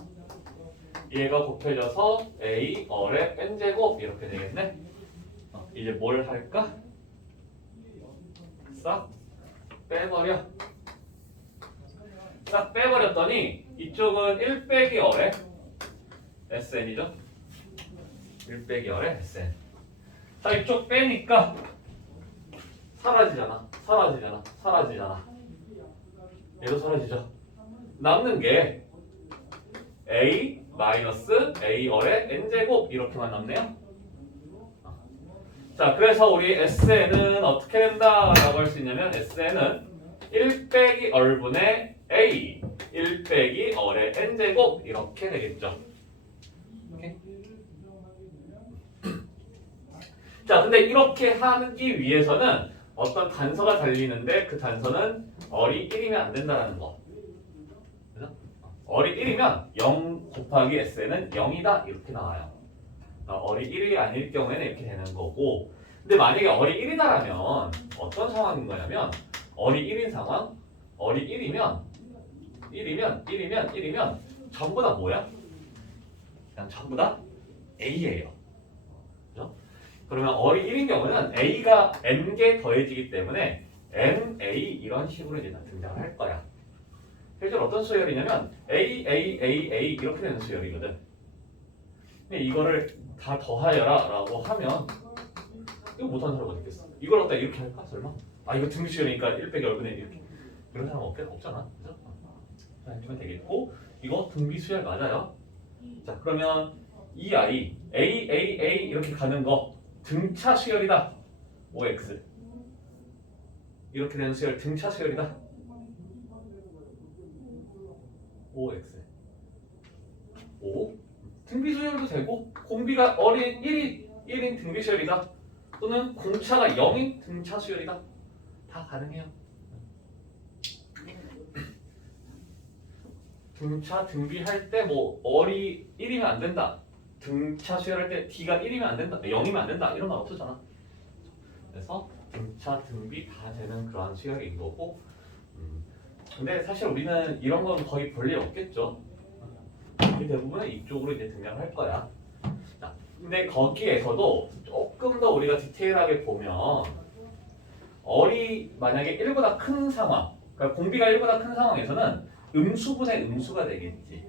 얘가 곱해져서 A 얼의 n제곱 이렇게 되겠네. 이제 뭘 할까? 싹 빼버려. 싹 빼버렸더니 이쪽은 1 빼기 얼의 SN이죠. 1 빼기 얼의 SN. 자, 이쪽 빼니까 사라지잖아. 얘도 사라지죠. 남는 게 A 마이너스 A 얼의 n제곱 이렇게만 남네요. 자, 그래서 우리 SN은 어떻게 된다라고 할 수 있냐면 SN은 1 빼기 얼분의 A 1 빼기 얼의 n제곱 이렇게 되겠죠. 오케이? 자, 근데 이렇게 하기 위해서는 어떤 단서가 달리는데 그 단서는 얼이 1이면 안 된다는 거. 그죠? 얼이 1이면 0 곱하기 SN은 0이다 이렇게 나와요. 얼이 1이 아닐 경우에는 이렇게 되는 거고, 근데 만약에 얼이 1이다라면 어떤 상황인 거냐면 얼이 1인 상황, 얼이 1이면 전부 다 뭐야? 그냥 전부 다 A예요. 그죠? 그러면 얼이 1인 경우는 A가 N개 더해지기 때문에 NA 이런 식으로 이제 등장을 할 거야. 실제로 어떤 수열이냐면 A 이렇게 되는 수열이거든. 근데 이거를 다 더하여라 라고 하면 이거 못하는 사람 어디 있겠어? 이걸 갖다 이렇게 할까? 설마? 이거 등비 수열이니까 1 빼기 얼분의 이렇게. 이런 사람 없잖아. 그죠? 자, 해주면 되겠고, 이거 등비 수열 맞아요. 자, 그러면 이 아이 A 이렇게 가는 거 등차 수열이다. OX 이렇게 되는 수열 등차 수열이다. OX O 등비 수열도 되고, 공비가 어린 1인 등비 수열이다. 또는 공차가 0인 등차 수열이다. 다 가능해요. 등차 등비할 때 뭐 얼이 1이면 안 된다. 등차 수열할 때 D가 1이면 안 된다. 0이면 안 된다. 이런 건 없었잖아. 그래서 등차 등비 다 되는 그러한 수열인 거고. 근데 사실 우리는 이런 건 거의 볼 일 없겠죠. 거의 대부분은 이쪽으로 이제 등장을 할 거야. 자, 근데 거기에서도 조금 더 우리가 디테일하게 보면 얼이 만약에 1보다 큰 상황, 그러니까 공비가 1보다 큰 상황에서는 음수분의 음수가 되겠지.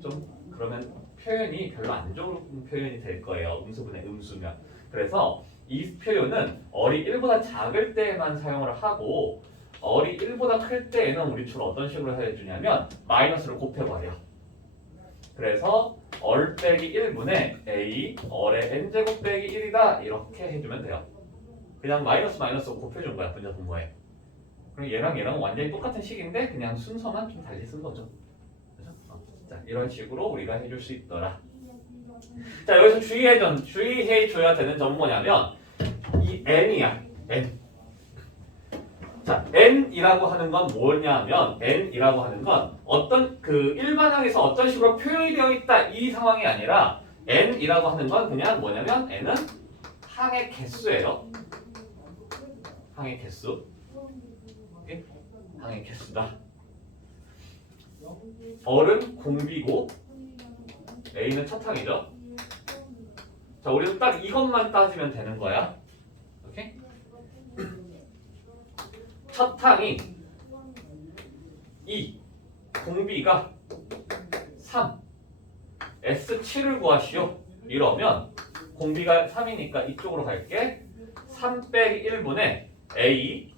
좀 그러면 표현이 별로 안 좋은 표현이 될 거예요. 음수분의 음수면. 그래서 이 표현은 얼이 1보다 작을 때만 사용을 하고 얼이 1보다 클 때에는 우리 주로 어떤 식으로 해주냐면 마이너스를 곱해버려. 그래서 얼 빼기 1분의 a 얼의 n제곱 빼기 1이다 이렇게 해주면 돼요. 그냥 마이너스 곱해준 거야 분자 분모에. 그럼 얘랑 얘랑 완전히 똑같은 식인데 그냥 순서만 좀 달리 쓴 거죠. 그죠? 자 이런 식으로 우리가 해줄 수 있더라. 자 여기서 주의해 줘야 되는 점은 뭐냐면 이 n이야. n. 자 n이라고 하는 건 뭐냐면 n이라고 하는 건 어떤 그 일반항에서 어떤 식으로 표현이 되어 있다 이 상황이 아니라 n이라고 하는 건 그냥 뭐냐면 n은 항의 개수예요. 항의 개수. 오케이? 항의 개수다. 얼은 공비고 A는 첫 항이죠. 자, 우리도 딱 이것만 따지면 되는 거야. 오케이? 첫 항이 2, 공비가 3, S7을 구하시오. 이러면 공비가 3이니까 이쪽으로 갈게. 3 빼기 1분의 A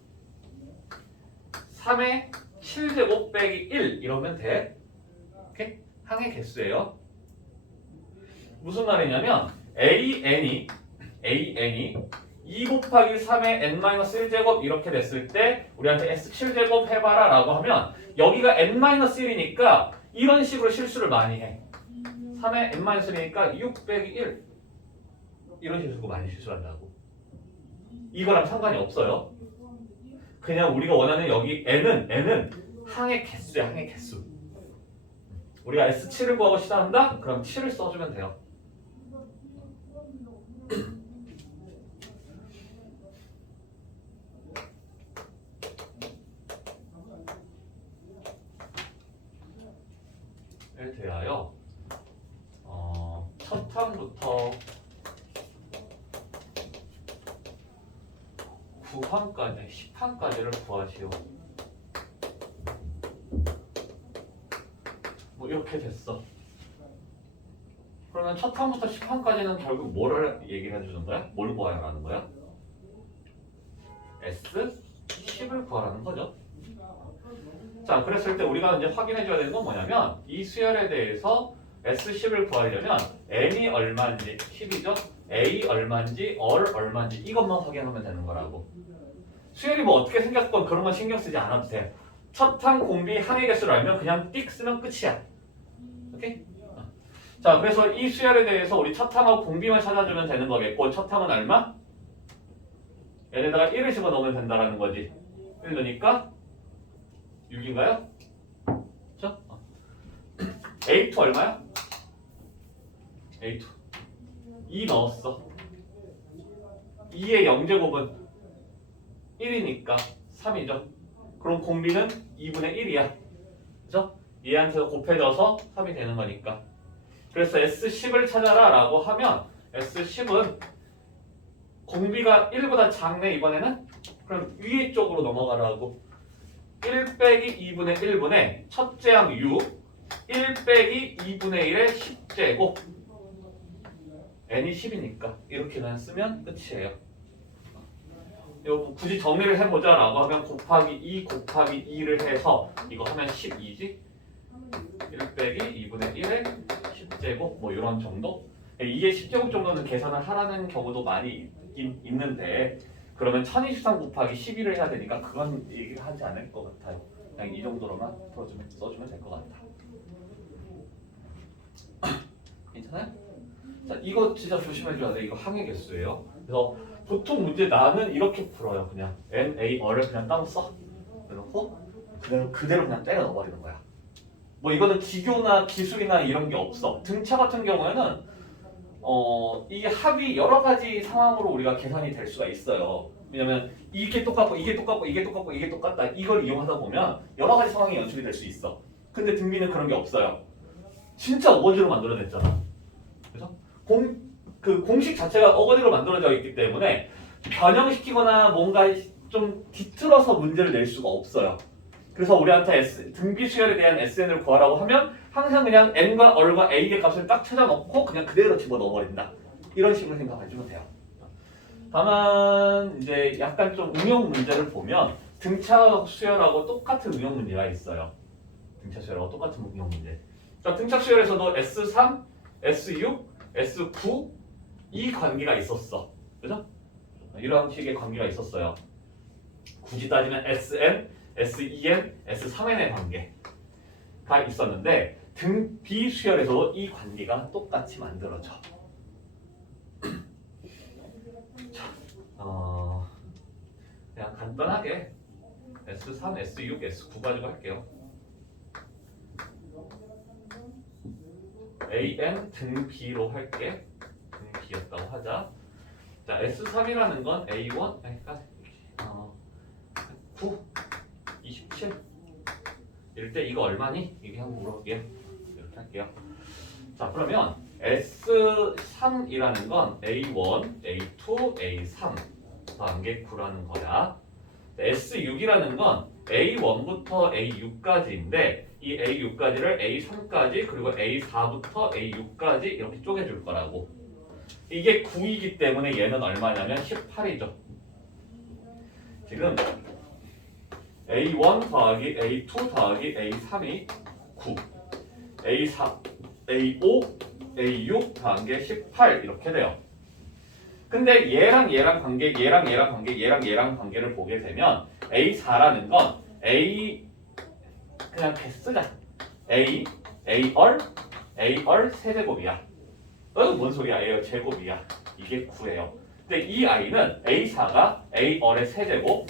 3의 7제곱 빼기 1 이러면 돼. 오케이? 항의 개수예요. 무슨 말이냐면 AN이 2 곱하기 3의 n-1제곱 이렇게 됐을 때 우리한테 S7제곱 해봐라 라고 하면 여기가 n-1이니까 이런 식으로 실수를 많이 해. 3의 n-1이니까 6 빼기 1 이런 식으로 많이 실수한다고. 이거랑 상관이 없어요. 그냥 우리가 원하는 여기 n은 항의 개수야. 항의 개수. 우리가 S7을 구하고 시작한다? 그럼 7을 써주면 돼요. 에 대하여 첫 항부터 9항까지 10항까지를 구하시오. 뭐 이렇게 됐어. 그러면 첫 항부터 10항까지는 결국 뭐를 얘기를 해주는 거야? 뭘 구하라는 거야? S10을 구하라는 거죠. 자, 그랬을 때 우리가 이제 확인해줘야 되는 건 뭐냐면 이 수열에 대해서 S10을 구하려면 n이 얼마인지 10이죠? a 얼마인지 얼마인지 이것만 확인하면 되는 거라고. 수열이 뭐 어떻게 생겼건 그런 건 신경 쓰지 않아도 돼. 첫 항 공비 항의 개수를 알면 그냥 띡 쓰면 끝이야. 오케이? 자, 그래서 이 수열에 대해서 우리 첫 항하고 공비만 찾아주면 되는 거겠고 첫 항은 얼마? 얘네다가 1을 집어넣으면 된다라는 거지. 1 넣으니까 6인가요? 그렇죠? A2 얼마야? A2 2 넣었어. 2의 0제곱은 1이니까 3이죠. 그럼 공비는 2분의 1이야. 그죠? 얘한테 곱해져서 3이 되는 거니까. 그래서 S10을 찾아라 라고 하면 S10은 공비가 1보다 작네 이번에는? 그럼 위에 쪽으로 넘어가라고. 1 빼기 2분의 1분의 첫째 항 6 1 빼기 2분의 1의 10제곱 n이 10이니까 이렇게만 쓰면 끝이에요. 이거 굳이 정리를 해보자 라고 하면 곱하기 2 곱하기 2를 해서 이거 하면 12지 1 빼기 2분의 1의 10제곱 뭐 이런 정도? 2의 10제곱 정도는 계산을 하라는 경우도 많이 있는데 그러면 1023 곱하기 11을 해야 되니까 그건 얘기를 하지 않을 것 같아요. 그냥 이 정도로만 써주면 될 것 같아. 괜찮아요? 자, 이거 진짜 조심해줘야 돼. 이거 항의 개수예요. 그래서 보통 문제 나는 이렇게 풀어요. 그냥 n, a, 어를 그냥 따로 써. 그래놓고 그대로 그냥 때려 넣어버리는 거야. 뭐 이거는 기교나 기술이나 이런 게 없어. 등차 같은 경우에는 이게 합이 여러 가지 상황으로 우리가 계산이 될 수가 있어요. 왜냐면 이게 똑같고 이게 똑같고 이게 똑같고 이게 똑같다. 이걸 이용하다 보면 여러 가지 상황이 연출이 될 수 있어. 근데 등비는 그런 게 없어요. 진짜 어거지로 만들어냈잖아. 그죠? 그 공식 자체가 어거지로 만들어져 있기 때문에 변형시키거나 뭔가 좀 뒤틀어서 문제를 낼 수가 없어요. 그래서 우리한테 등비 수열에 대한 SN을 구하라고 하면 항상 그냥 n과 얼과 a의 값을 딱 찾아놓고 그냥 그대로 집어넣어버린다. 이런 식으로 생각해주면 돼요. 다만 이제 약간 좀 응용 문제를 보면 등차 수열하고 똑같은 응용 문제가 있어요. 등차 수열하고 똑같은 응용 문제. 그러니까 등차 수열에서도 S3, S6, S9 이 관계가 있었어. 그죠? 이런 식의 관계가 있었어요. 굳이 따지면 SN, SEN, S3N의 관계가 있었는데 등비 수열에서도 이 관계가 똑같이 만들어져. 그냥 간단하게 S3, S6, S9 가지고 할게요. AN 등비로 할게. 등비였다고 하자. 자, S3이라는 건 A1, 9, 27 이럴 때 이거 얼마니? 이게 한번 물어볼게요. 이렇게 할게요. 자, 그러면 S3이라는 건 A1, A2, A3 더한게 9라는 거야. S6이라는 건 A1부터 A6까지인데 이 A6까지를 A3까지 그리고 A4부터 A6까지 이렇게 쪼개줄 거라고. 이게 9이기 때문에 얘는 얼마냐면 18이죠. 지금 A1 더하기 A2 더하기 A3이 9, A4, A5, A6 더한 게 18 이렇게 돼요. 근데 얘랑 얘랑 관계, 얘랑 얘랑 관계, 얘랑 얘랑 관계를 보게 되면 A4라는 건 A 그냥 개 쓰자. A얼 세제곱이야. 뭔 소리야? A얼 제곱이야. 이게 9예요. 근데 이 아이는 A4가 A얼의 세제곱,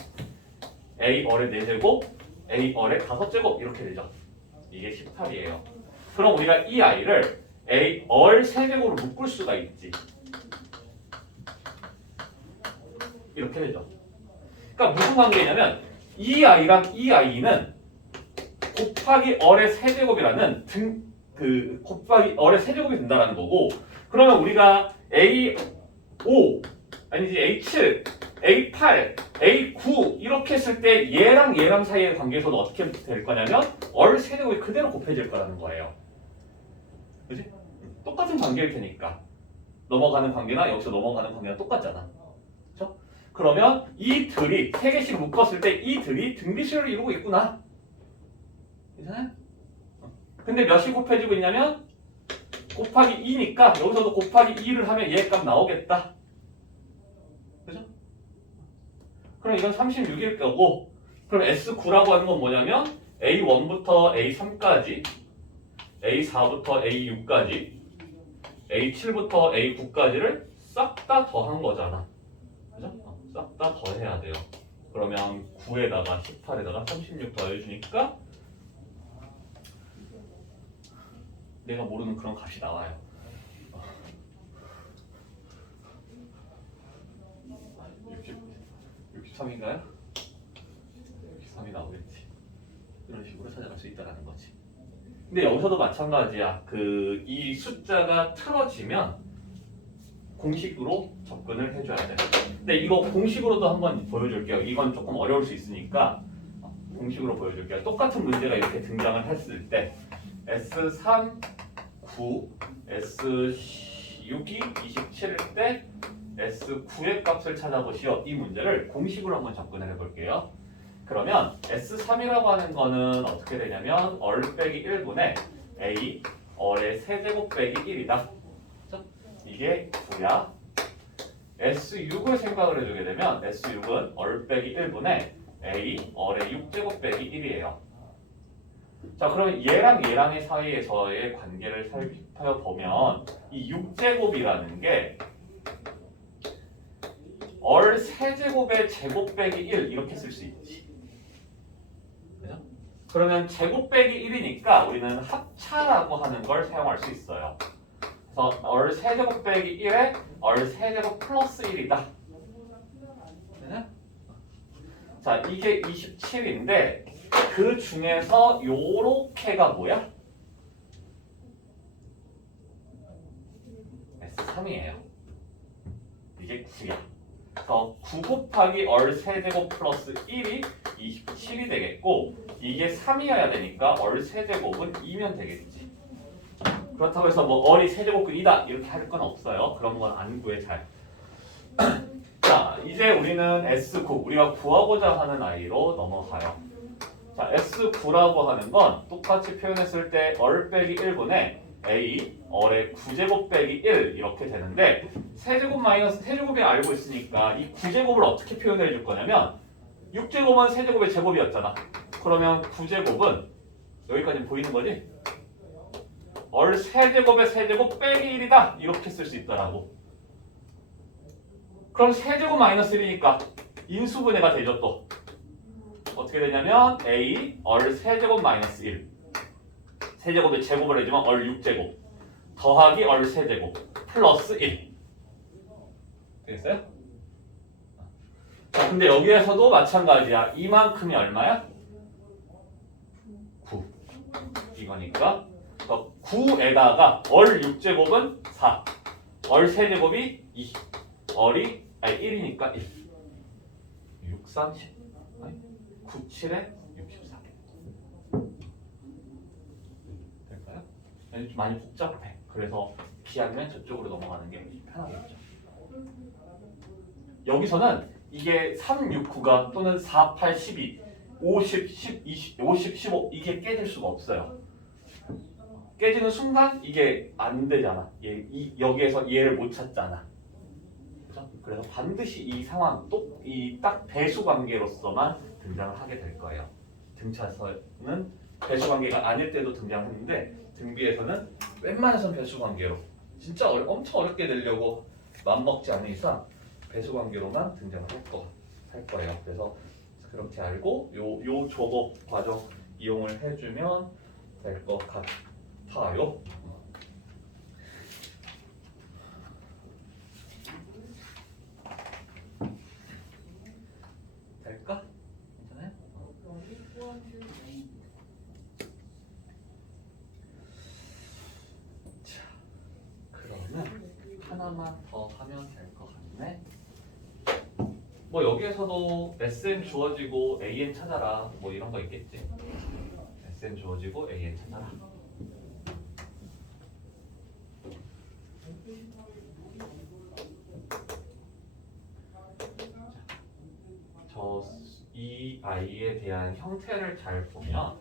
A얼의 4제곱, A얼의 5제곱 이렇게 되죠. 이게 18이에요. 그럼 우리가 이 아이를 A얼 세제곱으로 묶을 수가 있지. 이렇게 되죠. 그러니까 무슨 관계냐면 이 아이랑 이 아이는 곱하기 얼의 세제곱이라는 곱하기 얼의 세제곱이 된다는 거고, 그러면 우리가 A5 아니지 A7, A8, A9 이렇게 했을 때 얘랑 얘랑 사이의 관계에서는 어떻게 될 거냐면 얼 세제곱이 그대로 곱해질 거라는 거예요. 그지? 똑같은 관계일 테니까 넘어가는 관계나 여기서 넘어가는 관계가 똑같잖아. 그렇죠? 그러면 이 들이 세 개씩 묶었을 때 이 들이 등비수열을 이루고 있구나. 괜찮아요? 근데 몇이 곱해지고 있냐면 곱하기 2니까 여기서도 곱하기 2를 하면 얘 값 나오겠다. 그죠? 그럼 이건 36일 거고, 그럼 S9라고 하는 건 뭐냐면 A1부터 A3까지, A4부터 A6까지, A7부터 A9까지를 싹 다 더한 거잖아. 그죠? 싹 다 더해야 돼요. 그러면 9에다가 18에다가 36 더해주니까 내가 모르는 그런 값이 나와요. 63인가요? 63이 나오겠지. 이런 식으로 찾아갈 수 있다는 거지. 근데 여기서도 마찬가지야. 이 숫자가 틀어지면 공식으로 접근을 해줘야 돼. 근데 이거 공식으로도 한번 보여줄게요. 이건 조금 어려울 수 있으니까 공식으로 보여줄게요. 똑같은 문제가 이렇게 등장을 했을 때 S3, 9, S6이 27일 때 S9의 값을 찾아보시오. 이 문제를 공식으로 한번 접근을 해볼게요. 그러면 S3이라고 하는 거는 어떻게 되냐면 얼 빼기 1분의 A 얼의 세제곱 빼기 1이다. 이게 9야. S6을 생각을 해주게 되면 S6은 얼 빼기 1분의 A 얼의 6제곱 빼기 1이에요. 자, 그러면 얘랑 얘랑의 사이에서의 관계를 살펴보면 이 6제곱이라는 게 얼 세제곱의 제곱 빼기 1 이렇게 쓸 수 있지. 그죠? 그러면 제곱 빼기 1이니까 우리는 합차라고 하는 걸 사용할 수 있어요. 그래서 얼 세제곱 빼기 1에 얼 세제곱 플러스 1이다. 네? 자, 이게 27인데 그 중에서 요렇게가 뭐야? S3이에요. 이게 9야. 그래서 9 곱하기 얼 세제곱 플러스 1이 27이 되겠고 이게 3이어야 되니까 얼 세제곱은 2면 되겠지. 그렇다고 해서 뭐 얼이 세제곱은 2다 이렇게 할 건 없어요. 그런 건 안 구해 잘. 자, 이제 우리는 S9 우리가 구하고자 하는 아이로 넘어가요. 자, S9라고 하는 건 똑같이 표현했을 때 얼 빼기 1분의 A 얼의 9제곱 빼기 1 이렇게 되는데 세제곱 마이너스 세제곱이 알고 있으니까 이 9제곱을 어떻게 표현해 줄 거냐면 6제곱은 세제곱의 제곱이었잖아. 그러면 9제곱은 여기까지 보이는 거지? 얼 세제곱의 세제곱 빼기 1이다 이렇게 쓸 수 있더라고. 그럼 세제곱 마이너스 1이니까 인수분해가 되죠. 또 어떻게 되냐면 A 얼 세제곱 마이너스 1 세제곱의 제곱을 해주면 얼 6제곱 더하기 얼 세제곱 플러스 1 되겠어요? 자, 근데 여기에서도 마찬가지야. 이만큼이 얼마야? 9 이거니까 9에다가 얼 6제곱은 4 얼 세제곱이 2 얼이 1이니까 1 6, 30 9, 7에 64 될까요? 좀 많이 복잡해. 그래서 기하면 저쪽으로 넘어가는 게 편하겠죠. 여기서는 이게 3, 6, 9가 또는 4, 8, 12, 50, 10, 20, 50, 15 이게 깨질 수가 없어요. 깨지는 순간 이게 안 되잖아. 여기에서 얘를 못 찾잖아. 그죠? 그래서 반드시 이 상황, 이 딱 배수 관계로서만 등장을 하게 될 거예요. 등차에서는 배수 관계가 아닐 때도 등장했는데 등비에서는 웬만해선 배수 관계로 진짜 엄청 어렵게 내려고 맘먹지 않은 이상 배수 관계로만 등장을 할 거예요. 그래서 그렇게 알고 요 조법 과정 이용을 해주면 될 것 같아요. 될까? 괜찮아요? 자, 그러면 하나만 더 하면 될 것 같네. 뭐 여기에서도 SN 주어지고 AN 찾아라 뭐 이런 거 있겠지. SN 주어지고 AN 찾아라. 이 아이에 대한 형태를 잘 보면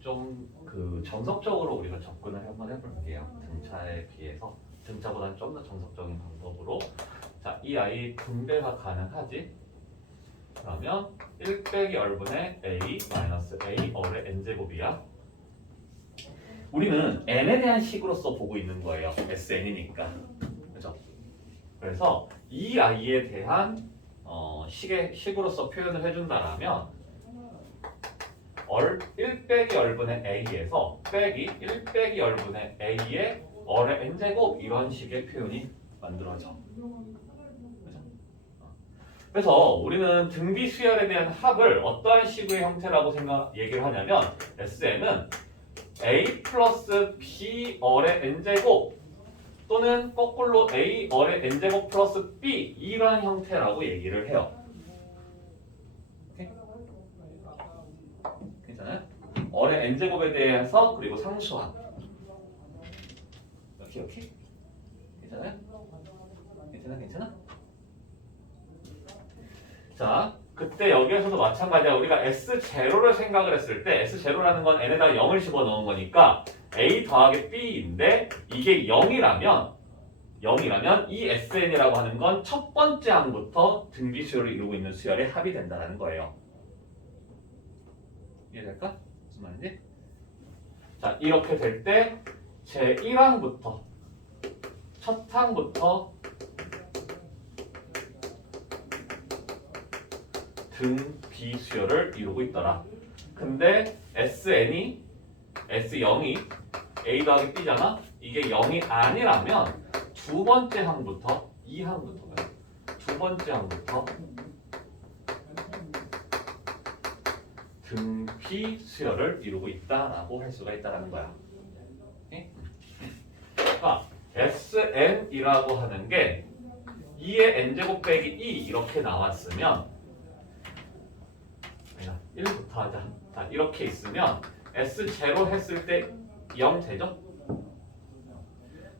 좀 그 정석적으로 우리가 접근을 한번 해볼게요. 등차에 비해서 등차보다는 좀 더 정석적인 방법으로. 자, 이 아이 분배가 가능하지? 그러면 1 빼기 얼분의 A 마이너스 A 얼의 n제곱이야. 우리는 n에 대한 식으로서 보고 있는 거예요. SN이니까. 그죠? 그래서 이 아이에 대한 식으로서 표현을 해준다라면 1 빼기 얼분의 a에서 빼기 1 빼기 얼분의 a의 얼의 n제곱 이런 식의 표현이 만들어져. 그죠? 그래서 우리는 등비 수열에 대한 합을 어떠한 식의 형태라고 얘기를 하냐면 SN은 a 플러스 b 얼의 n제곱 또는 거꾸로 a 얼의 n제곱 플러스 b 이러한 형태라고 얘기를 해요. 오케이? 괜찮아요? 얼의 n제곱에 대해서 그리고 상수함. 오케이? 괜찮아요? 괜찮아? 자, 그때 여기에서도 마찬가지야. 우리가 S0를 생각을 했을 때 S0라는 건 n에다가 0을 집어넣은 거니까 a 더하기 b인데 이게 0이라면 이 SN이라고 하는 건 첫 번째 항부터 등비 수열을 이루고 있는 수열의 합이 된다는 거예요. 이해될까? 무슨 말인지? 자, 이렇게 될 때 제1항부터 첫 항부터 등비 수열을 이루고 있더라. 근데 SN이 S0이 A 더하기 B잖아. 이게 0이 아니라면 두 번째 항부터 이 항부터가 두 번째 항부터 등비 수열을 이루고 있다라고 할 수가 있다라는 거야. 오케이? 그러니까 SN이라고 하는 게 2의 n제곱 빼기 2 이렇게 나왔으면 1부터 하자. 자, 이렇게 있으면 S0 했을 때 0 되죠?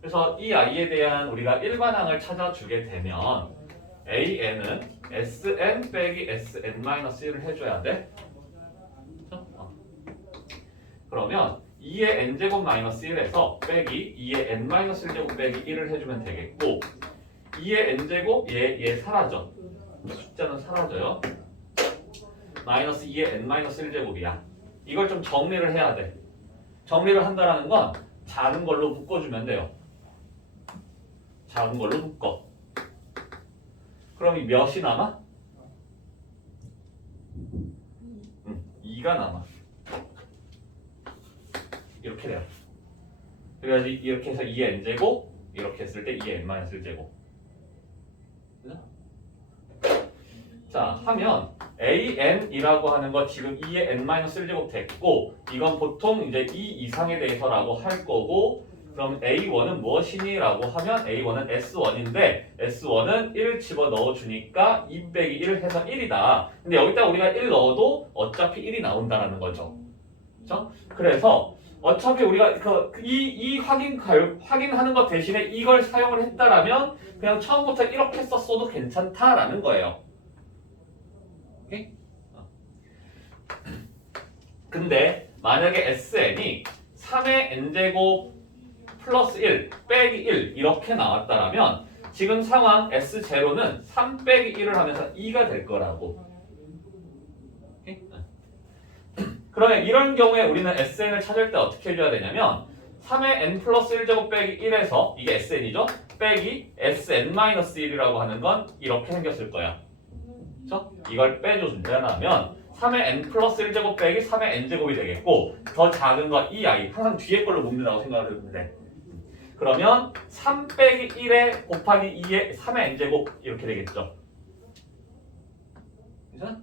그래서 이 아이에 대한 우리가 일반항을 찾아주게 되면 AN은 SN 빼기 SN-1을 해줘야 돼. 그러면 2의 n제곱 마이너스 1에서 빼기 2의 n-1제곱 빼기 1을 해주면 되겠고 2의 n제곱 얘 사라져. 숫자는 사라져요. 마이너스 2의 n-1제곱이야. 이걸 좀 정리를 해야 돼. 정리를 한다라는 건 작은 걸로 묶어주면 돼요. 작은 걸로 묶어. 그럼 이 몇이 남아? 2가 남아. 이렇게 돼요. 그래야지 이렇게 해서 2의 n제곱 이렇게 했을 때 2의 n-1제곱. 자, 하면 AN이라고 하는 거 지금 2의 n-1제곱 됐고 이건 보통 이제 2 이상에 대해서라고 할 거고 그럼 A1은 무엇이니? 라고 하면 A1은 S1인데 S1은 1 집어넣어 주니까 2 빼기 1 해서 1이다. 근데 여기다 우리가 1 넣어도 어차피 1이 나온다는 거죠. 그렇죠? 그래서 어차피 우리가 이 확인하는 것 대신에 이걸 사용을 했다라면 그냥 처음부터 이렇게 썼어도 괜찮다라는 거예요. 오케이? 근데 만약에 SN이 3의 n제곱 플러스 1 빼기 1 이렇게 나왔다라면 지금 상황 S0는 3 빼기 1을 하면서 2가 될 거라고. 오케이? 그러면 이런 경우에 우리는 SN을 찾을 때 어떻게 해줘야 되냐면 3의 n 플러스 1제곱 빼기 1에서 이게 SN이죠? 빼기 SN-1이라고 하는 건 이렇게 생겼을 거야. 그렇죠? 이걸 빼줘준다면 3의 n 플러스 1제곱 빼기 3의 n제곱이 되겠고 더 작은 거 이 아이 항상 뒤에 걸로 묶는다고 생각을 해주면 돼. 그러면 3 빼기 1에 곱하기 2에 3의 n제곱 이렇게 되겠죠. 괜찮아?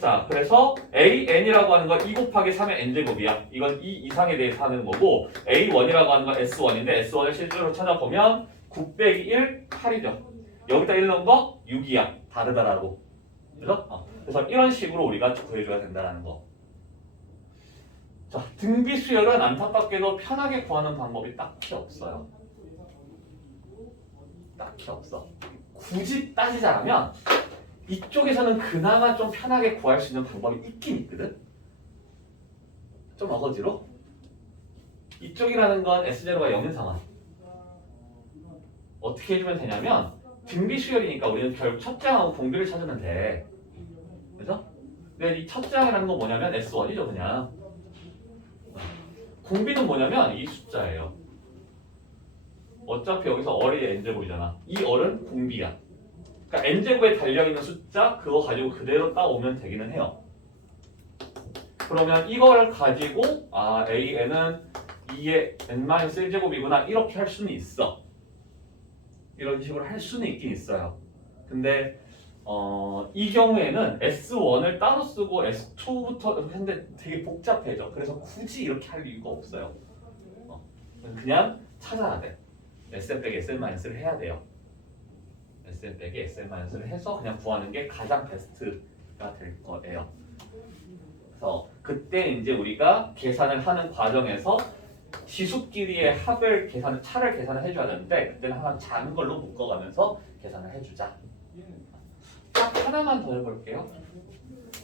자, 그래서 AN이라고 하는 거 2 곱하기 3의 n제곱이야. 이건 2 이상에 대해서 하는 거고 A1이라고 하는 건 S1인데 S1을 실제로 찾아보면 9 빼기 1, 8이죠. 여기다 1 넣은 거 6이야. 다르다라고. 그래서? 그래서 이런 식으로 우리가 구해줘야 된다는 거. 자, 등비 수열은 안타깝게도 편하게 구하는 방법이 딱히 없어요. 딱히 없어. 굳이 따지자면 이쪽에서는 그나마 좀 편하게 구할 수 있는 방법이 있긴 있거든. 좀 어거지로. 이쪽이라는 건 S0가 0인 상황. 어떻게 해주면 되냐면 등비 수열이니까 우리는 결국 첫째 항하고 공비를 찾으면 돼. 그죠? 근데 이 첫째 항이라는 건 뭐냐면 S1이죠 그냥. 공비는 뭐냐면 이 숫자예요. 어차피 여기서 어리 n제곱이잖아. 이 어른 공비야. 그러니까 n제곱에 달려있는 숫자 그거 가지고 그대로 따오면 되기는 해요. 그러면 이걸 가지고 AN은 2의 n-1제곱이구나 이렇게 할 수는 있어. 이런 식으로 할 수는 있긴 있어요. 근데 이 경우에는 S1을 따로 쓰고 S2부터 했는데 되게 복잡해져. 그래서 굳이 이렇게 할 이유가 없어요. 그냥 찾아야 돼. SN 빼기 SN-를 해야 돼요. SN 빼기 SN-를 해서 그냥 구하는 게 가장 베스트가 될 거예요. 그래서 그때 이제 우리가 계산을 하는 과정에서 지수끼리의 합을 차를 계산을 해줘야 되는데 그때는 하나 작은 걸로 묶어가면서 계산을 해주자. 딱 하나만 더 해볼게요.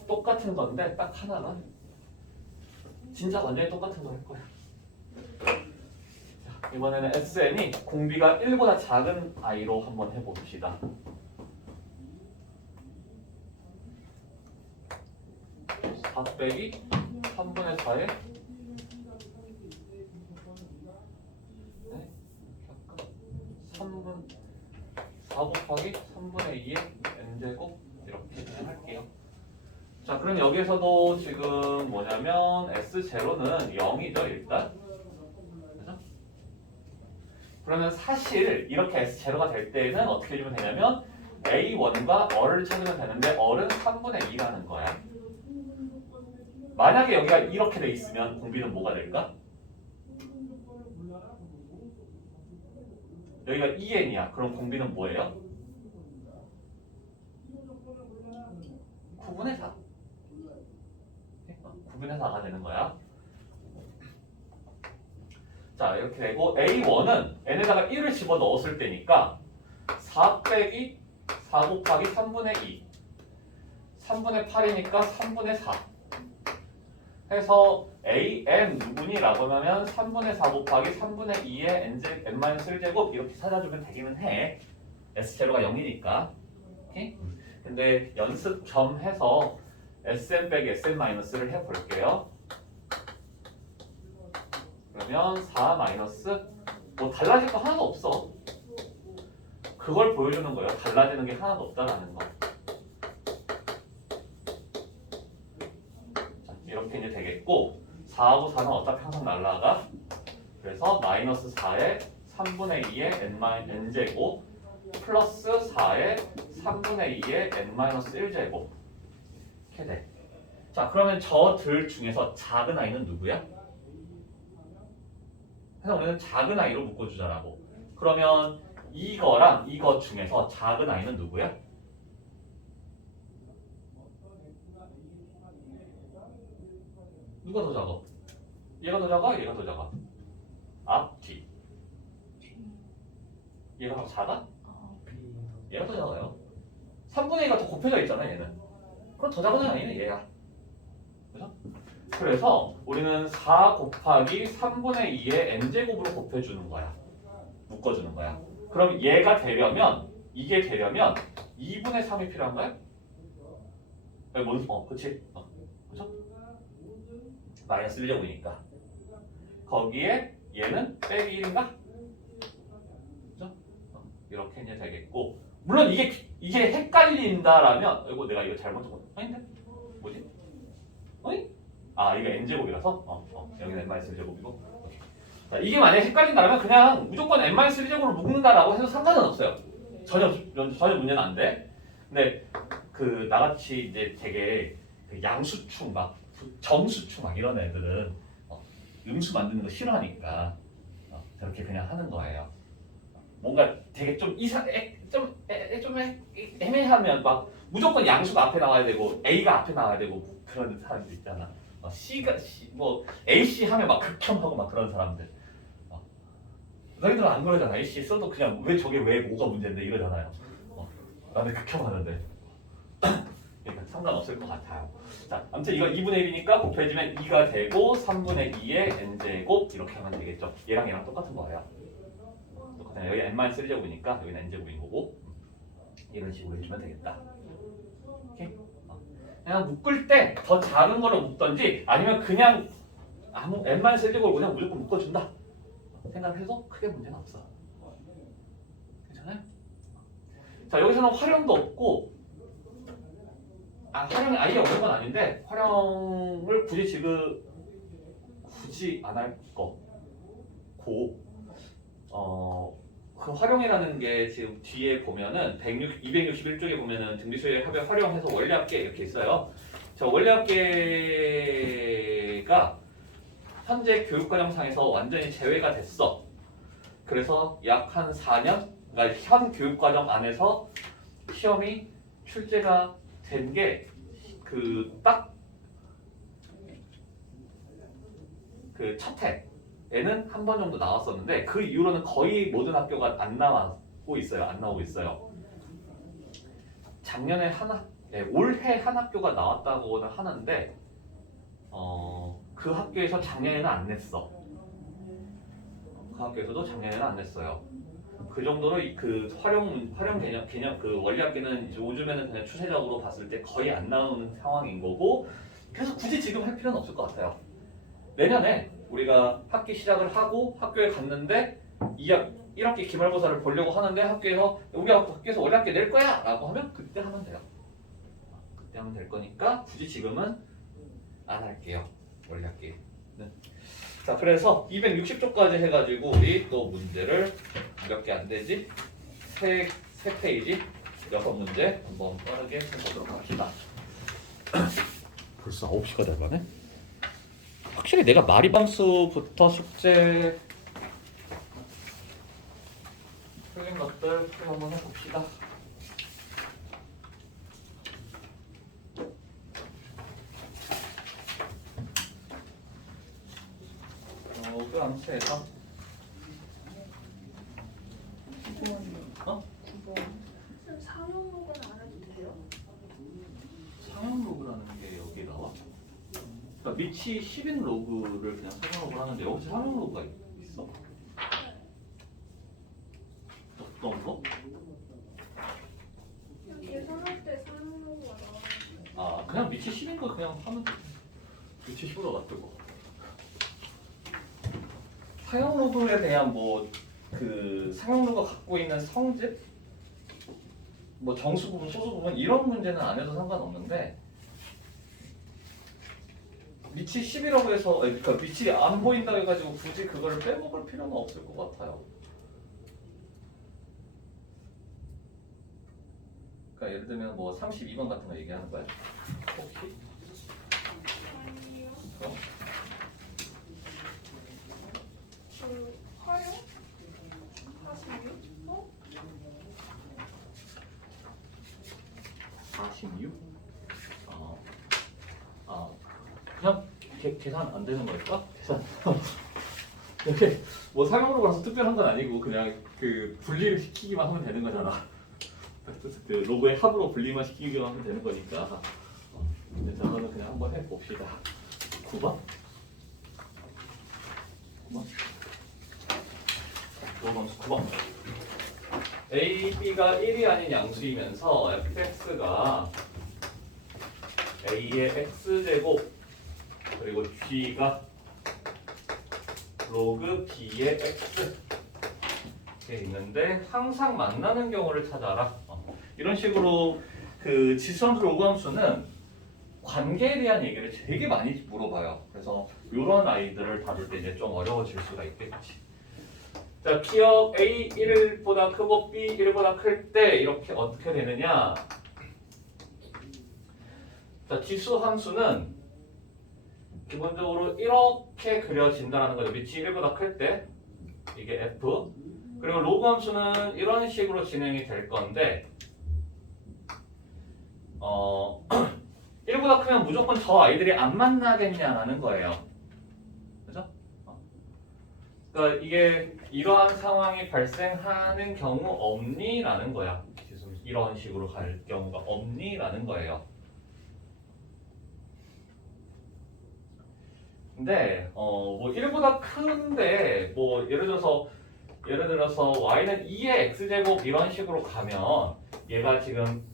똑같은 건데 딱 하나만. 진짜 완전히 똑같은 거 할 거야. 자, 이번에는 SN이 공비가 1보다 작은 아이로 한번 해봅시다. 다 빼기 3분의 4에 3분 4 곱하기 3분의 2의 n제곱 이렇게 그냥 할게요. 자, 그럼 여기에서도 지금 뭐냐면 S0는 0이죠, 일단. 그죠? 그러면 사실 이렇게 S0가 될 때는 어떻게 해주면 되냐면 A1과 어를 찾으면 되는데 어는 3분의 2라는 거야. 만약에 여기가 이렇게 돼 있으면 공비는 뭐가 될까? 여기가 2n이야. 그럼 공비는 뭐예요? 9분의 4. 9분의 4가 되는 거야. 자, 이렇게 되고 A1은 n에다가 1을 집어 넣었을 때니까 4 빼기 4 곱하기 3분의 2. 3분의 8이니까 3분의 4. 해서 an 누구니라고 하면 3분의 4 곱하기 3분의 2의 n-1제곱 이렇게 찾아주면 되기는 해. S0가 0이니까. 오케이? 근데 연습 점 해서 Sn 빼기 Sn-를 해볼게요. 그러면 4 마이너스 뭐 달라질 거 하나도 없어. 그걸 보여주는 거예요. 달라지는 게 하나도 없다라는 거. 자, 이렇게 이제 되겠고 4하고 4는 어차피 항상 날라가. 그래서 마이너스 4에 3분의 2의 n제곱 플러스 4에 3분의 2의 n-1제곱 이렇게 돼. 자, 그러면 저들 중에서 작은 아이는 누구야? 그래서 우리는 작은 아이로 묶어주자라고. 그러면 이거랑 이거 중에서 작은 아이는 누구야? 누가 더 작아? 얘가 더 작아? 얘가 더 작아? 앞, 뒤. 얘가 더 작아? 얘가 더 작아요. 3분의 2가 더 곱해져 있잖아, 얘는. 그럼 더 작은 아이는 얘야. 그죠? 그래서 우리는 4 곱하기 3분의 2의 n제곱으로 곱해주는 거야. 묶어주는 거야. 그럼 얘가 되려면, 이게 되려면 2분의 3이 필요한가요? 그치? 그죠? 마이너스 1제곱이니까. 거기에 얘는 빼기 1인가? 그죠? 이렇게 이제 되겠고. 물론 이게 헷갈린다라면, 내가 이거 잘못 적었 아닌데? 뭐지? 어이? 아, 이거 n제곱이라서? 여기는 n-1제곱이고. 자, 이게 만약에 헷갈린다면 그냥 무조건 n-1제곱을 묶는다라고 해도 상관은 없어요. 전혀 문제는 안 돼. 근데 그 나같이 이제 되게 그 양수충 막 정수충 막 이런 애들은 음수 만드는 거 싫어하니까 저렇게 그냥 하는 거예요. 뭔가 되게 좀 애매하면 막 무조건 양수가 앞에 나와야 되고 A가 앞에 나와야 되고 그런 사람들 있잖아. 뭐 AC 하면 막 극혐하고 막 그런 사람들. 너희들은 안 그러잖아. AC 써도 그냥 왜 뭐가 문제인데 이러잖아요. 나는 극혐하는데. 그러니까 상관없을 것 같아요. 자, 아무튼 이거 2분의 1이니까 곱해지면 2가 되고 3분의 2의 n제곱 이렇게 하면 되겠죠. 얘랑 똑같은 거예요. 똑같아요. 여기 n-1제곱이니까 여기는 n제곱인 거고 이런 식으로 해주면 되겠다. 오케이? 그냥 묶을 때 더 작은 걸로 묶던지 아니면 그냥 아무 n-1제곱을 그냥 무조건 묶어준다 생각해도 크게 문제는 없어. 괜찮아요? 자, 여기서는 활용도 없고 활용이 아예 없는 건 아닌데 활용을 굳이 안 할 거고 그 활용이라는 게 지금 뒤에 보면은 261쪽에 보면은 등비수의 합의 활용해서 원리합계 이렇게 있어요. 자, 원리합계가 현재 교육과정상에서 완전히 제외가 됐어. 그래서 약 한 4년, 그러니까 현 교육과정 안에서 시험이 출제가 된 게 그 첫 해에는 한 번 정도 나왔었는데 그 이후로는 거의 모든 학교가 안 나오고 있어요. 작년에 올해 한 학교가 나왔다고는 하는데 그 학교에서 작년에는 안 냈어. 그 학교에서도 작년에는 안 냈어요. 그 정도로 그 활용 개념 그 원리합계는 요즘에는 그냥 추세적으로 봤을 때 거의 안 나오는 상황인 거고 그래서 굳이 지금 할 필요는 없을 것 같아요. 내년에 우리가 학기 시작을 하고 학교에 갔는데 1학기 기말고사를 보려고 하는데 우리 학교에서 원리합계 낼 거야! 라고 하면 그때 하면 돼요. 그때 하면 될 거니까 굳이 지금은 안 할게요. 원래 할게요. 네. 자, 그래서 260쪽까지 해가지고 우리 또 문제를 몇 개 안 되지? 세 페이지 6문제 한번 빠르게 해보도록 합시다. 벌써 9시가 돼가네. 확실히 내가 마리밤수부터 숙제 풀린 것들 한번 해봅시다. 프랑스에서 9번. 상용 로그는 안 해도 돼요? 상용 로그라는 게 여기 나와? 그러니까 미치 10인 로그를 그냥 상용 로그를 하는데 여기 상용 로그가 있어? 어떤 거? 그냥 계산할 때 상용 로그가 나와요. 아, 그냥 미치 10인 거 그냥 하면 돼. 미치 10으로 놔두고. 상용 로그에 대한 그 상용 로그가 갖고 있는 성질, 정수 부분, 소수 부분 이런 문제는 안 해도 상관없는데 밑이 10이라고 해서 그러니까 밑이 안 보인다 해가지고 굳이 그걸 빼먹을 필요는 없을 것 같아요. 그러니까 예를 들면 32번 같은 거 얘기하는 거야? 혹시? 아니요. 그럼? 커요? 46? 46? 그냥 계산 안 되는 거일까? 계산 이렇게 상용으로 가서 특별한 건 아니고 그냥 그 분리를 시키기만 하면 되는 거잖아. 그 로고의 합으로 분리만 시키기만 하면 되는 거니까. 그래서 저는 그냥 한번 해봅시다. 9번? 9번? 9번. A, B가 1이 아닌 양수이면서 fx가 A의 x제곱 그리고 G가 로그 B의 x 이렇게 있는데 항상 만나는 경우를 찾아라. 이런 식으로 그 지수함수 로그함수는 관계에 대한 얘기를 되게 많이 물어봐요. 그래서 이런 아이들을 다룰 때 이제 좀 어려워질 수가 있겠지. 자, 기억 A 1보다 크고 B 1보다 클 때 이렇게 어떻게 되느냐? 자, 지수 함수는 기본적으로 이렇게 그려진다는 거죠. 밑이 1보다 클 때 이게 F. 그리고 로그 함수는 이런 식으로 진행이 될 건데 1보다 크면 무조건 저 아이들이 안 만나겠냐라는 거예요. 그죠? 그러니까 이게 이러한 상황이 발생하는 경우 없니? 라는 거야. 이런 식으로 갈 경우가 없니? 라는 거예요. 근데 1보다 큰데 예를 들어서 y는 2의 x제곱 이런 식으로 가면 얘가 지금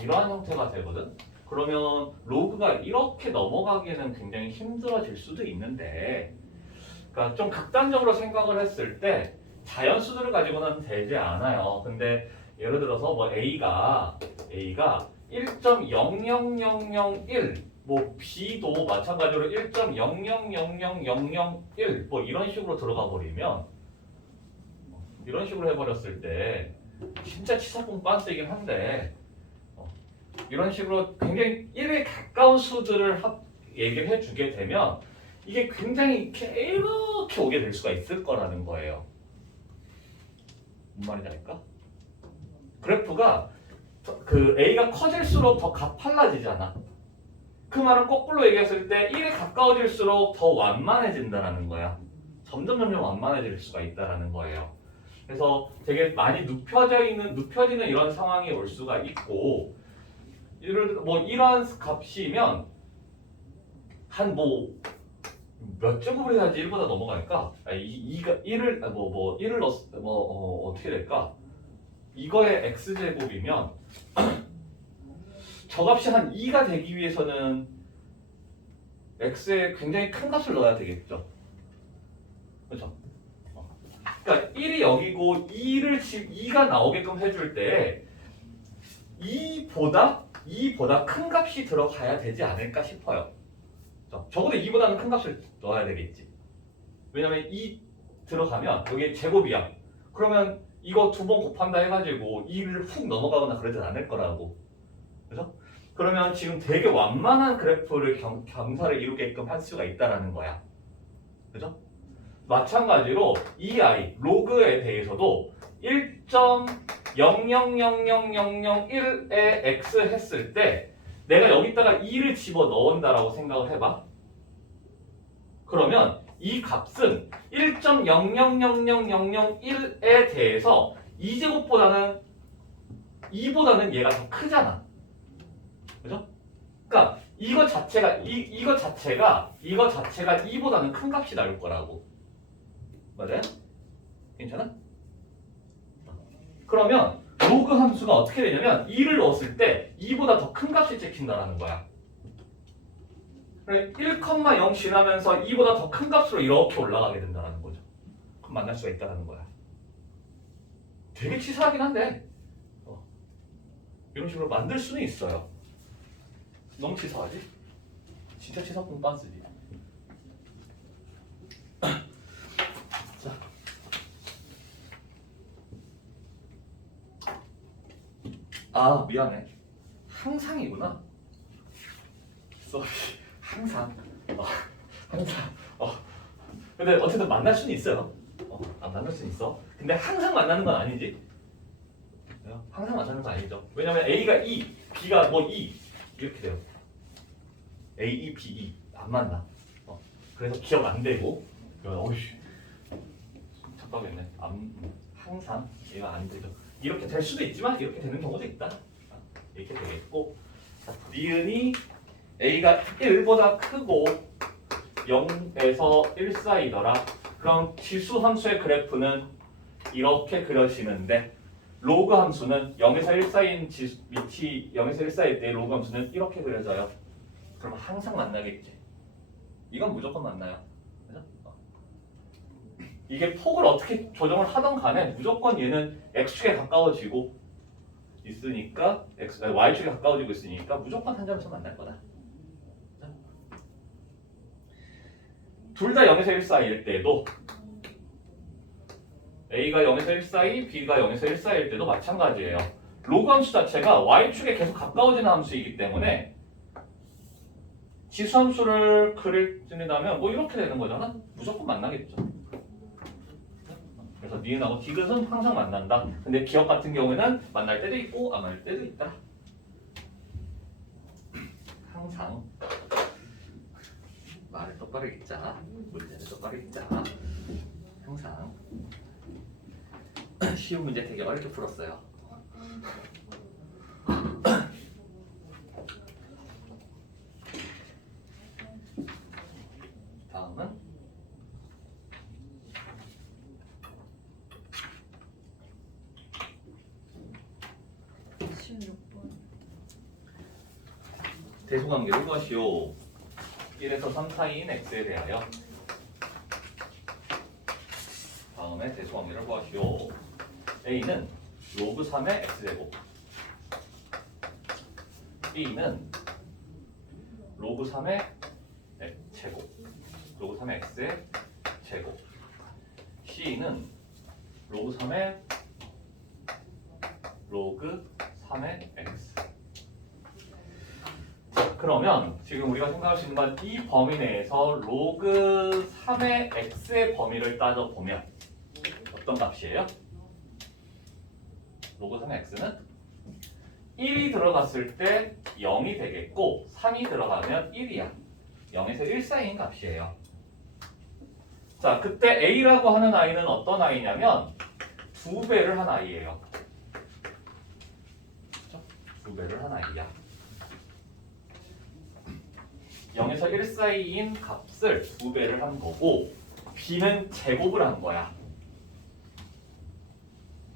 이러한 형태가 되거든. 그러면 로그가 이렇게 넘어가기는 굉장히 힘들어질 수도 있는데, 그러니까 좀 극단적으로 생각을 했을 때 자연수들을 가지고는 되지 않아요. 근데 예를 들어서 A가 1.00001, B도 마찬가지로 1.0000001 이런 식으로 들어가 버리면 이런 식으로 해버렸을 때 진짜 치사뽕 빤스이긴 한데 이런 식으로 굉장히 1에 가까운 수들을 얘기를 해주게 되면 이게 굉장히 이렇게 오게 될 수가 있을 거라는 거예요. 뭔 말인지 알까? 그래프가 그 A가 커질수록 더 가팔라지잖아. 그 말은 거꾸로 얘기했을 때 1에 가까워질수록 더 완만해진다는 거야. 점점 완만해질 수가 있다는 거예요. 그래서 되게 많이 눕혀지는 이런 상황이 올 수가 있고, 예를 들어 이러한 값이면 한 몇 제곱을 해야지 1보다 넘어갈까? 1을 어떻게 될까? 이거의 x제곱이면 저 값이 한 2가 되기 위해서는 x에 굉장히 큰 값을 넣어야 되겠죠. 그렇죠? 그러니까 1이 여기고 2가 나오게끔 해줄 때 2보다 큰 값이 들어가야 되지 않을까 싶어요. 적어도 2보다는 큰 값을 넣어야 되겠지. 왜냐면 2 들어가면 여기 제곱이야. 그러면 이거 2번 곱한다 해가지고 2를 훅 넘어가거나 그러진 않을 거라고. 그죠? 그러면 지금 되게 완만한 그래프를 경사를 이루게끔 할 수가 있다라는 거야. 그죠? 마찬가지로 이 i 로그에 대해서도 1.000001에 x 했을 때 내가 여기다가 2를 집어 넣은다라고 생각을 해봐. 그러면 이 값은 1.000001에 대해서 2제곱보다는 2보다는 얘가 더 크잖아. 그죠? 그러니까 이거 자체가 2보다는 큰 값이 나올 거라고. 맞아요? 괜찮아? 그러면 로그 함수가 어떻게 되냐면 2를 넣었을 때 2보다 더 큰 값이 찍힌다라는 거야. 1,0 지나면서 2보다 더 큰 값으로 이렇게 올라가게 된다는 거죠. 그럼 만날 수가 있다는 거야. 되게 치사하긴 한데 이런 식으로 만들 수는 있어요. 너무 치사하지? 진짜 치사뿐 빤스지. 자, 아 미안해. 항상이구나. 쏘리. 항상. 항상. 근데 어쨌든 만날 수는 있어요. 안 만날 수는 있어. 근데 항상 만나는 건 아니지. 항상 만나는 건 아니죠. 왜냐면 A가 2, B가 뭐 2 이렇게 돼요. A, E, B, E 안 만나. 그래서 기억 안 되고. 어이씨. 착각했네. 항상 얘가 안 되죠. 이렇게 될 수도 있지만 이렇게 되는 경우도 있다. 이렇게 되겠고. 자, 니은이 A가 1보다 크고 0에서 1 사이더라. 그럼 지수 함수의 그래프는 이렇게 그려지는데 로그 함수는 0에서 1 사이인 밑이 0에서 1 사이일 때 로그 함수는 이렇게 그려져요. 그러면 항상 만나겠지. 이건 무조건 만나요. 그죠? 이게 폭을 어떻게 조정을 하던 간에 무조건 얘는 x축에 가까워지고 있으니까 y축에 가까워지고 있으니까 무조건 한 점에서 만날 거다. 둘 다 0에서 1 사이일 때도 A가 0에서 1 사이, B가 0에서 1 사이일 때도 마찬가지예요. 로그 함수 자체가 y축에 계속 가까워지는 함수이기 때문에 지수 함수를 그린다면 뭐 이렇게 되는 거잖아. 무조건 만나겠죠. 그래서 니은하고 디귿은 항상 만난다. 근데 기억 같은 경우에는 만날 때도 있고 안 만날 때도 있다. 항상. 말을 똑바로 읽자. 문제를 똑바로 읽자. 항상. 쉬운 문제 되게 어렵게 풀었어요. 다음은 16번. 대소관계를 구하시오. 1에서 3 사이인 x에 대하여. 다음에 대소관계를 구하시오. a는 로그 3의 x제곱, b는 로그 3의 제곱, 로그 3의 x의 제곱, c는 로그 3의 로그 3의 x. 자, 그러면 지금 우리가 생각할 수 있는 건 이 범위 내에서 로그 3의 x의 범위를 따져보면 어떤 값이에요? 로그 3의 x는 1이 들어갔을 때 0이 되겠고 3이 들어가면 1이야. 0에서 1 사이인 값이에요. 자, 그때 A라고 하는 아이는 어떤 아이냐면 2배를 한 아이예요. 그렇죠? 2배를 한 아이야. 0에서 1 사이인 값을 2배를 한 거고 B는 제곱을 한 거야.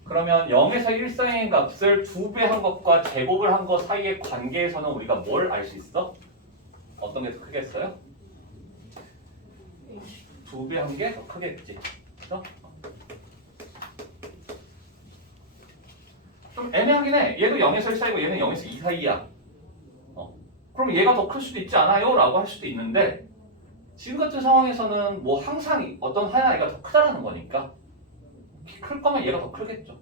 그러면 0에서 1 사이인 값을 2배 한 것과 제곱을 한 것 사이의 관계에서는 우리가 뭘 알 수 있어? 어떤 게 더 크겠어요? 2배 한 게 더 크겠지. 그렇죠? 좀 애매하긴 해. 얘도 0에서 1 사이고 얘는 0에서 2 사이야. 그럼 얘가 더 클 수도 있지 않아요? 라고 할 수도 있는데 지금 같은 상황에서는 뭐 항상 어떤 한 아이가 더 크다라는 거니까 키 클 거면 얘가 더 크겠죠.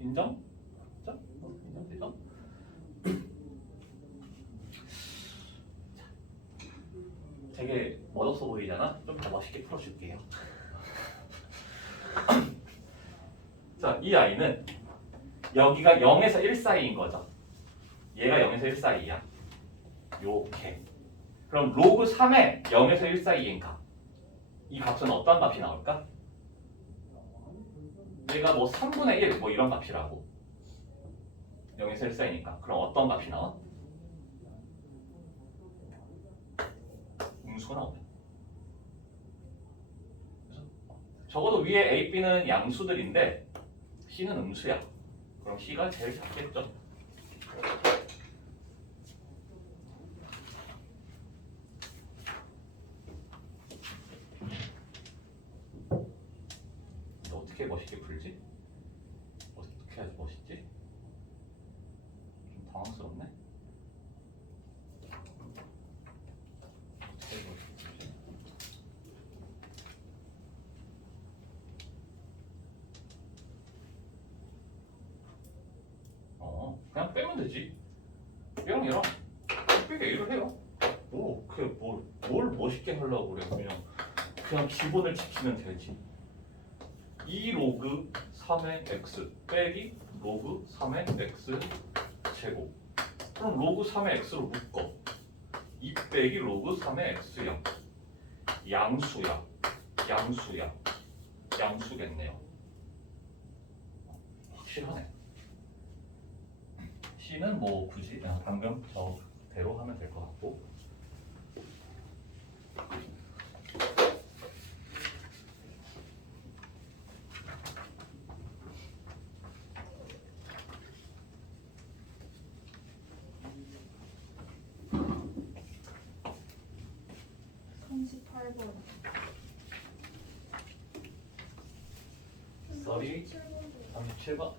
인정? 그죠? 인정되죠? 되게 멋없어 보이잖아? 좀 더 멋있게 풀어줄게요. 자, 이 아이는 여기가 0에서 1 사이인 거죠. 얘가 0에서 1 사이야. 요렇게. 그럼 로그 3의 0에서 1 사이인 값. 이 값은 어떤 값이 나올까? 얘가 뭐 3분의 1 뭐 이런 값이라고. 0에서 1 사이니까. 그럼 어떤 값이 나와? 음수가 나오네. 적어도 위에 A, B는 양수들인데 C는 음수야. 그럼 C가 제일 작겠죠. 어떻게 멋있게 풀지? 어떻게 해야지 멋있지? 좀 당황스럽네. 어떻게 해야지 멋있게 풀지? 그냥 빼면 되지. 얘랑 얘랑 빼게 일을 해요. 뭐 그게 뭘 멋있게 하려고 그래. 그냥 기본을 지키면 되지. 2 로그 3의 x 빼기 로그 3의 x 제곱. 그럼 로그 3의 x로 묶어. 2 빼기 로그 3의 x야. 양수야. 양수겠네요. 확실하네. C는 뭐 굳이 그냥 방금 저대로 하면 될 것 같고. 썰이 37번.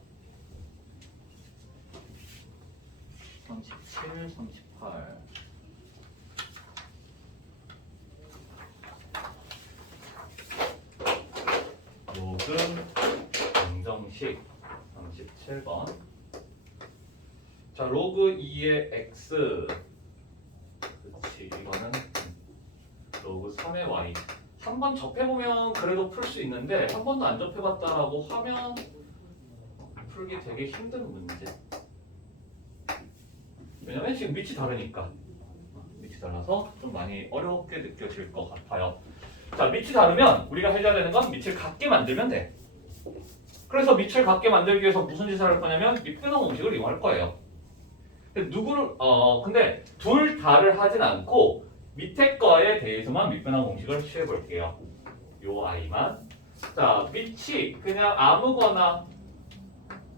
37, 38. 요금 방정식 37번. 자, 로그 2의 x. 그렇지. 이거는 로그 3의 y. 한 번 접해보면 그래도 풀 수 있는데 한 번도 안 접해봤다라고 하면 풀기 되게 힘든 문제. 왜냐면 지금 밑이 다르니까. 밑이 달라서 좀 많이 어렵게 느껴질 것 같아요. 자, 밑이 다르면 우리가 해줘야 되는 건 밑을 같게 만들면 돼. 그래서 밑을 같게 만들기 위해서 무슨 짓을 할 거냐면 밑변화 공식을 이용할 거예요. 근데 둘 다를 하진 않고 밑에 거에 대해서만 밑변화 공식을 취해 볼게요. 요 아이만. 자, 밑이 그냥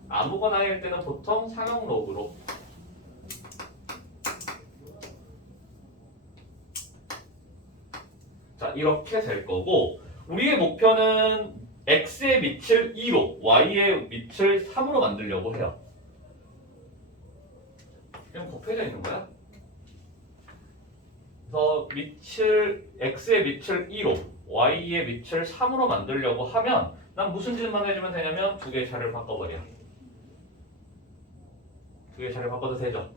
아무거나일 때는 보통 상형 로그로. 자, 이렇게 될 거고 우리의 목표는 x의 밑을 2로, y의 밑을 3으로 만들려고 해요. 그냥 곱해져 있는 거야. 그래서 x의 밑을 2로, y의 밑을 3으로 만들려고 하면 난 무슨 짓만 해주면 되냐면 두 개의 자리를 바꿔버려. 두 개의 자리를 바꿔도 되죠.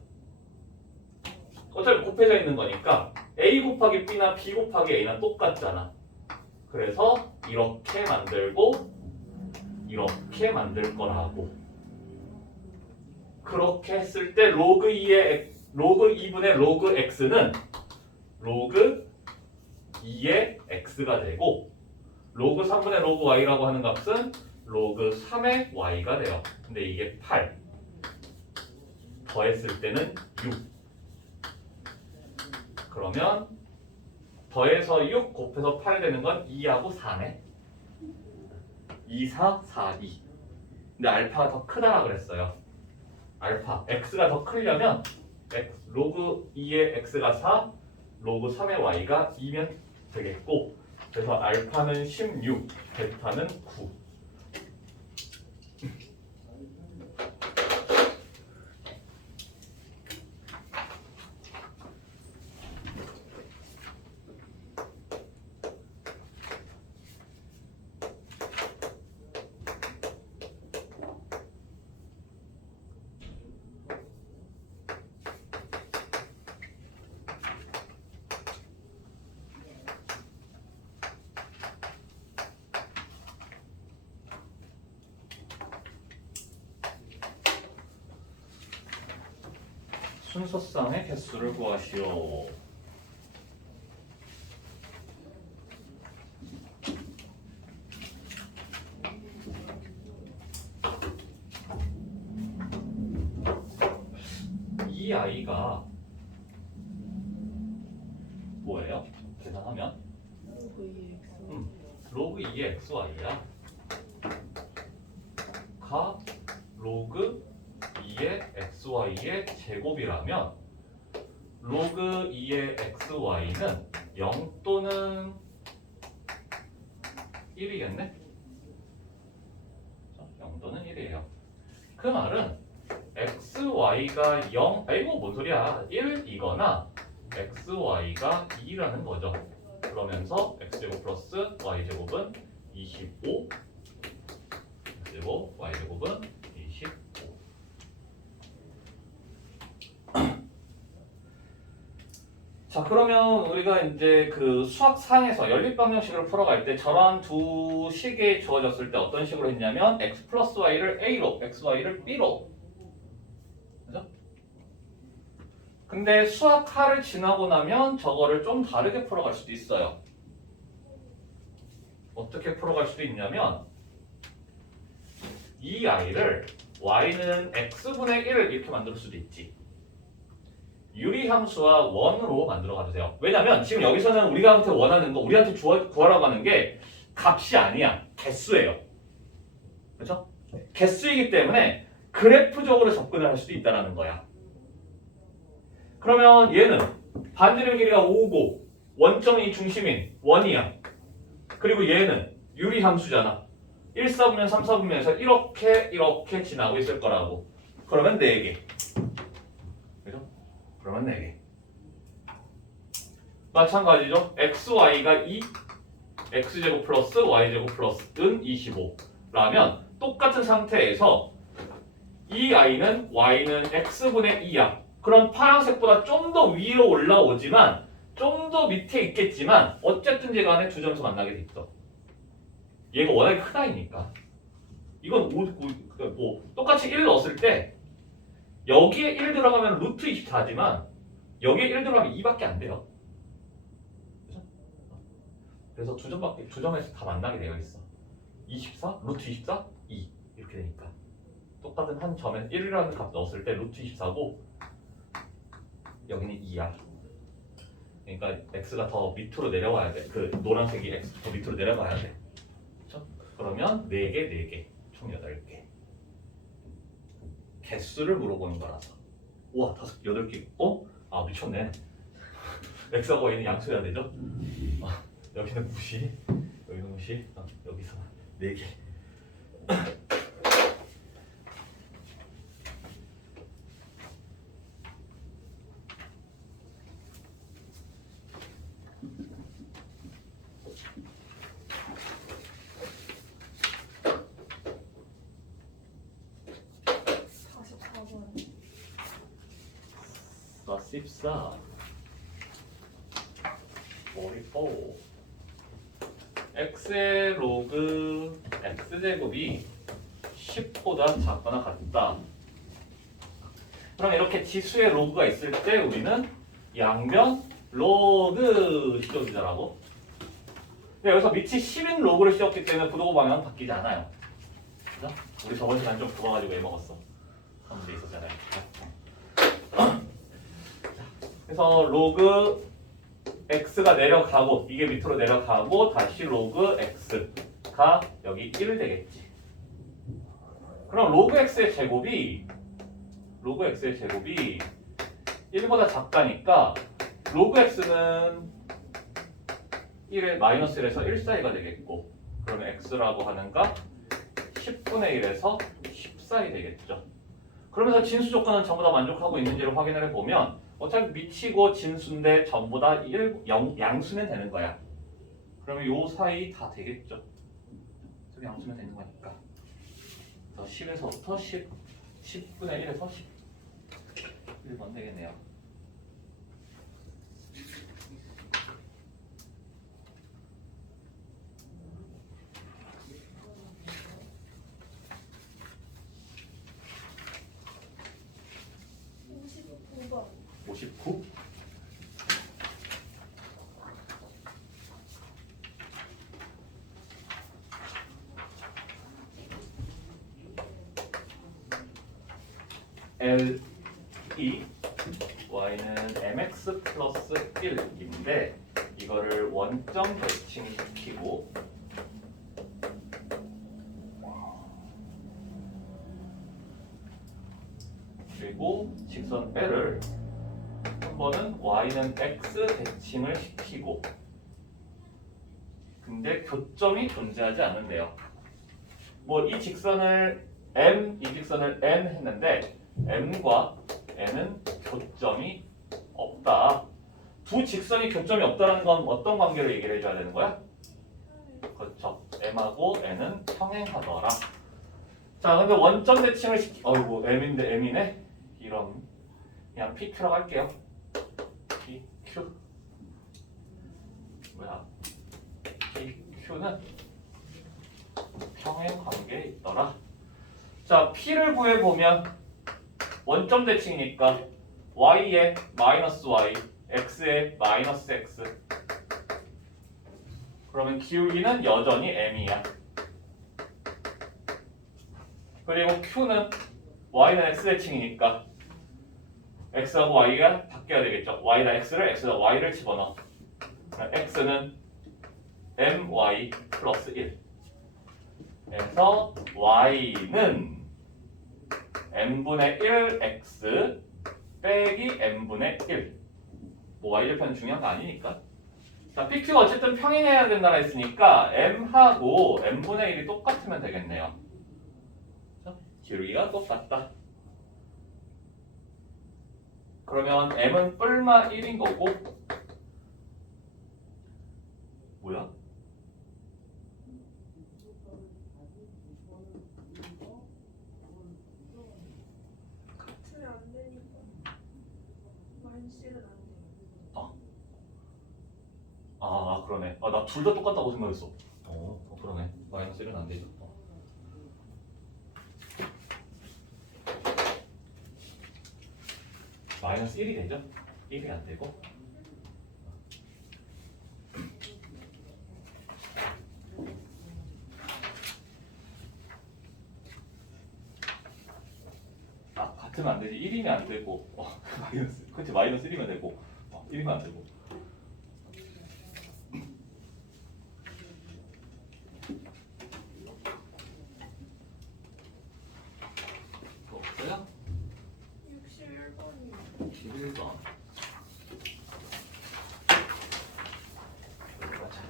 어차피 곱해져 있는 거니까 a 곱하기 b나 b 곱하기 a나 똑같잖아. 그래서 이렇게 만들고 이렇게 만들 거라고. 그렇게 했을 때 로그 2분의 로그 x는 로그 2의 x가 되고 로그 3분의 로그 y라고 하는 값은 로그 3의 y가 돼요. 근데 이게 8 더했을 때는 6. 그러면 더해서 6 곱해서 8 되는 건 2하고 4네. 2, 4, 4, 2. 근데 알파가 더 크다라 그랬어요. 알파, x가 더 크려면 로그 2의 x가 4, 로그 3의 y가 2면 되겠고 그래서 알파는 16, 베타는 9. 순서쌍의 개수를 구하시오. 이 아이가 뭐예요? 계산하면 로그 2의 xy야. 가 로그 2의 xy의 제곱이라면 로그 2의 xy는 0 또는 1이겠네? 0 또는 1이에요. 그 말은 xy가 0, 아이고 뭔 소리야, 1이거나 xy가 2라는 거죠. 그러면서 x제곱 플러스 y제곱은 25, x제곱 y제곱은 25. 자, 그러면 우리가 이제 그 수학상에서 연립방정식을 풀어갈 때 저런 두 식이 주어졌을 때 어떤 식으로 했냐면 x 플러스 y를 a로, xy를 b로. 그죠? 근데 수학하를 지나고 나면 저거를 좀 다르게 풀어갈 수도 있어요. 어떻게 풀어갈 수도 있냐면 이 아이를 y는 x분의 1을 이렇게 만들 수도 있지. 유리함수와 원으로 만들어 가주세요. 왜냐면 지금 여기서는 우리한테 원하는 거, 우리한테 구하라고 하는 게 값이 아니야. 개수예요. 그렇죠? 개수이기 때문에 그래프적으로 접근을 할 수도 있다는 거야. 그러면 얘는 반지름 길이가 5고 원점이 중심인 원이야. 그리고 얘는 유리함수잖아. 1, 4분면 3, 4분면에서 이렇게 지나고 있을 거라고. 그러면 4개. 그죠? 그러면 4개. 마찬가지죠. xy가 2, x제곱 플러스 y제곱 플러스는 25라면 똑같은 상태에서 이 i는 y는 x분의 2야. 그럼 파란색보다 좀 더 위로 올라오지만 좀 더 밑에 있겠지만 어쨌든지 간에 두 점에서 만나게 돼 있어. 얘가 워낙에 큰 아이니까. 이건 똑같이 1 넣었을 때 여기에 1 들어가면 루트 24지만 여기에 1 들어가면 2밖에 안 돼요. 그죠? 그래서 두 점에서 다 만나게 되어 있어. 24, 루트 24, 2 이렇게 되니까 똑같은 한 점에 1이라는 값 넣었을 때 루트 24고 여기는 2야. 그러니까 x가 더 밑으로 내려와야 돼. 그 노란색이 x 더 밑으로 내려가야 돼. 그렇죠? 그러면 4개, 총 8개. 개수를 물어보는 거라서. 우와, 8개. 아, 미쳤네. x하고 y는 양수해야 되죠? 여기는 무시, 여기는 무시. 여기서 4개. 자, 14, 44. x의 로그 x제곱이 10보다 작거나 같다. 그럼 이렇게 지수의 로그가 있을 때 우리는 양변 로그 시켜주자라고. 근데 여기서 밑이 10인 로그를 씌웠기 때문에 부도고 방향은 바뀌지 않아요. 그죠? 우리 저번 시간 좀 죽어가지고 애먹었어. 문제 있었잖아요. 그래서 로그 x가 내려가고 이게 밑으로 내려가고 다시 로그 x가 여기 1 되겠지. 그럼 로그 x의 제곱이 1보다 작다니까 로그 x는 1에 마이너스 1에서 1 사이가 되겠고 그러면 x라고 하는 값 10분의 1에서 10 사이 되겠죠. 그러면서 진수 조건은 전부 다 만족하고 있는지를 확인을 해보면 어차피 미치고 진수인데 전부 다 양수면 되는 거야. 그러면 요 사이 다 되겠죠. 저기 양수면 되는 거니까. 그래서 10에서부터 10분의 1에서 1번 되겠네요. 번 L이 y는 mx 플러스 1인데 이거를 원점 대칭시키고 그리고 직선 L을 한 번은 y는 x 대칭을 시키고 근데 교점이 존재하지 않는데요. 뭐 이 직선을 이 직선을 n 했는데 m과 n은 교점이 없다. 두 직선이 교점이 없다는 건 어떤 관계로 얘기를 해줘야 되는 거야? 그렇죠. m하고 n은 평행하더라. 자, 근데 원점 대칭을 어이구 m인데 m이네. 이런 그냥 PQ라고 할게요. PQ 뭐야? PQ는 평행 관계에 있더라. 자, P를 구해보면 원점 대칭이니까 y에 마이너스 y, x에 마이너스 x. 그러면 기울기는 여전히 m이야. 그리고 q는 y는 x 대칭이니까 x하고 y가 바뀌어야 되겠죠. y다 x를 x다 y를 집어넣어. x는 my 플러스 1. 그래서 y는 n분의 1x 빼기 n분의 1. 뭐 y절편 중요한 거 아니니까. 자, PQ가 어쨌든 평행해야 된다고 했으니까 m하고 n분의 1이 똑같으면 되겠네요. 자, 기울기가 똑같다. 그러면 m은 뿔마 1인 거고 뭐야? 같으면 안 되니까 마이너스는 안 돼요. 아 그러네. 아, 나 둘 다 똑같다고 생각했어. 그러네. 마이너스 1은 안 되죠. 마이너스 1이 되죠? 1이 안 되고. 아, 같으면 안 되지. 1이면 안 되고. 마이너스. 그치, 마이너스 1이면 되고. 1이면 안 되고. 또 없어요? 61번이요. 11번. 가자.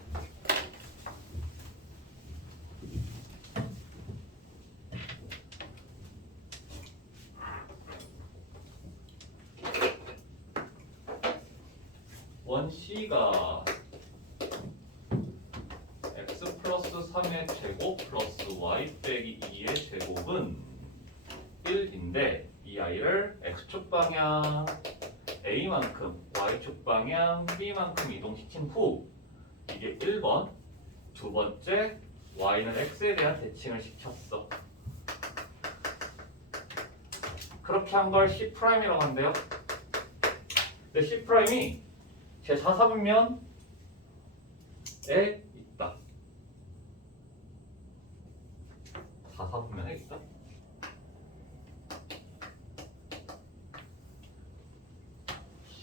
원C가 x 플러스 3의 제곱 플러스 y 빼기 2의 제곱은 1인데 이 아이를 x축 방향 a만큼 y축 방향 b만큼 이동시킨 후 이게 1번, 두 번째 y는 x에 대한 대칭을 시켰어. 그렇게 한 걸 C'이라고 한대요. 근데 C'이 제 4사분면에 있다. 4사분면에 있다.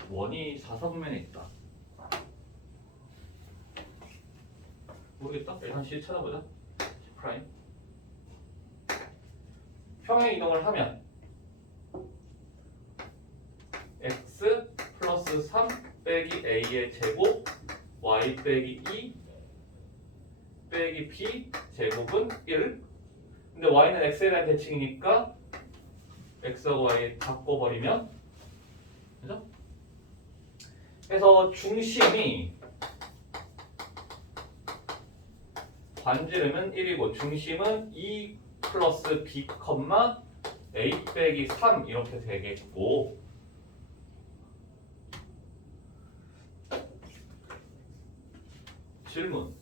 원이 4사분면에 있다. 모르겠다. 일단 C 찾아보자. C'. 평행 이동을 하면 x 플러스 3 빼기 a의 제곱 y 빼기 2 빼기 b 제곱은 1. 근데 y는 x에 대한 대칭이니까 x하고 y 바꿔버리면 그죠? 그래서 중심이 반지름은 1이고 중심은 2 플러스 b, a 빼기 3 이렇게 되겠고 질문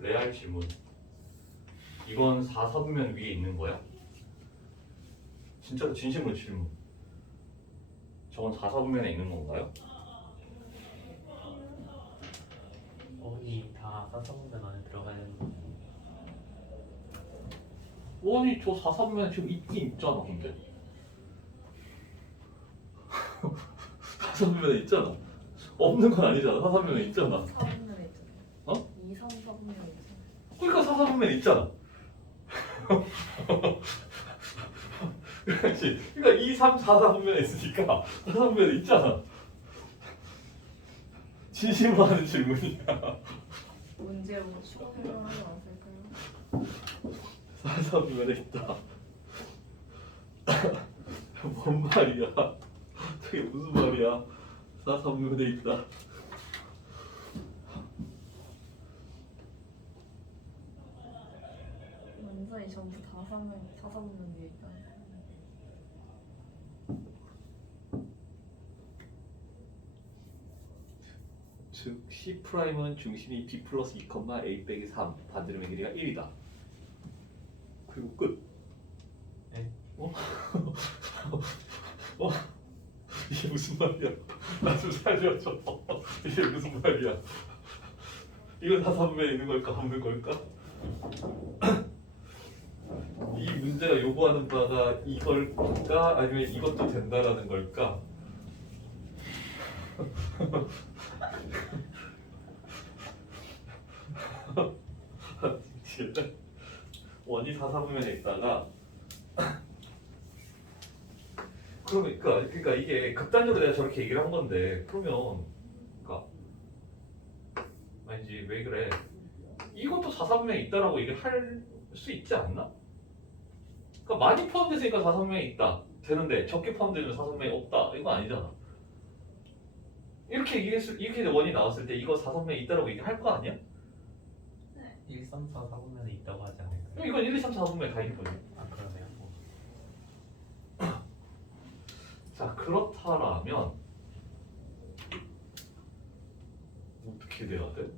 레알 질문 이건 4사분면 위에 있는 거야? 진짜로 진심으로 질문 저건 4사분면에 있는 건가요? 원이 다 사사분면 안에 들어가야 되는 거. 원이 저 4, 3면에 지금 있긴 있잖아 근데 4, 3면에 있잖아. 없는 건 아니잖아. 4, 3면에 있잖아. 4분면에 있잖아요. 어? 2, 3, 4분면에 있잖아요. 그러니까 4, 3면에 있잖아. 그렇지. 그러니까 2, 3, 4, 4분면에 있으니까 4, 3면에 있잖아. 진심으로 하는 질문이야. 문제 뭐 추가 설명하지 않았을까요? 4, 3분면에 있다. 뭔 말이야? 저게 무슨 말이야? 4, 3분면에 있다. 완전히 전부 다 4분면 위에 있다. 즉 C'은 중심이 B 플러스 2, A 빼기 3 반지름의 길이가 1이다. 그리고 끝. 네. 어? 어? 이게 무슨 말이야? 나 좀 살려줘. 이게 무슨 말이야? 이거 다 3분면에 있는 걸까 없는 걸까? 이 문제가 요구하는 바가 이걸까 아니면 이것도 된다라는 걸까? 미치겠네. 원이 4, 4분면에 있다가 그러니까 이게 극단적으로 내가 저렇게 얘기를 한 건데 그러면 그러니까 아니지 왜 그래? 이것도 4, 3분면에 있다라고 얘기를 할 수 있지 않나? 그러니까 많이 포함됐으니까 4, 3분면에 있다 되는데 적게 포함되면 4, 3분면에 없다 이거 아니잖아. 이렇게 원이 나왔을 때 이거 4, 3분면에 있다라고 얘기할 거 아니야? 1, 3, 4, 4분면에 있다고 하지 않을까요? 그럼 이건 1, 2, 3, 4, 5분면에 다 있는 거지. 아 그러네요. 자 그렇다라면 어떻게 돼야 돼?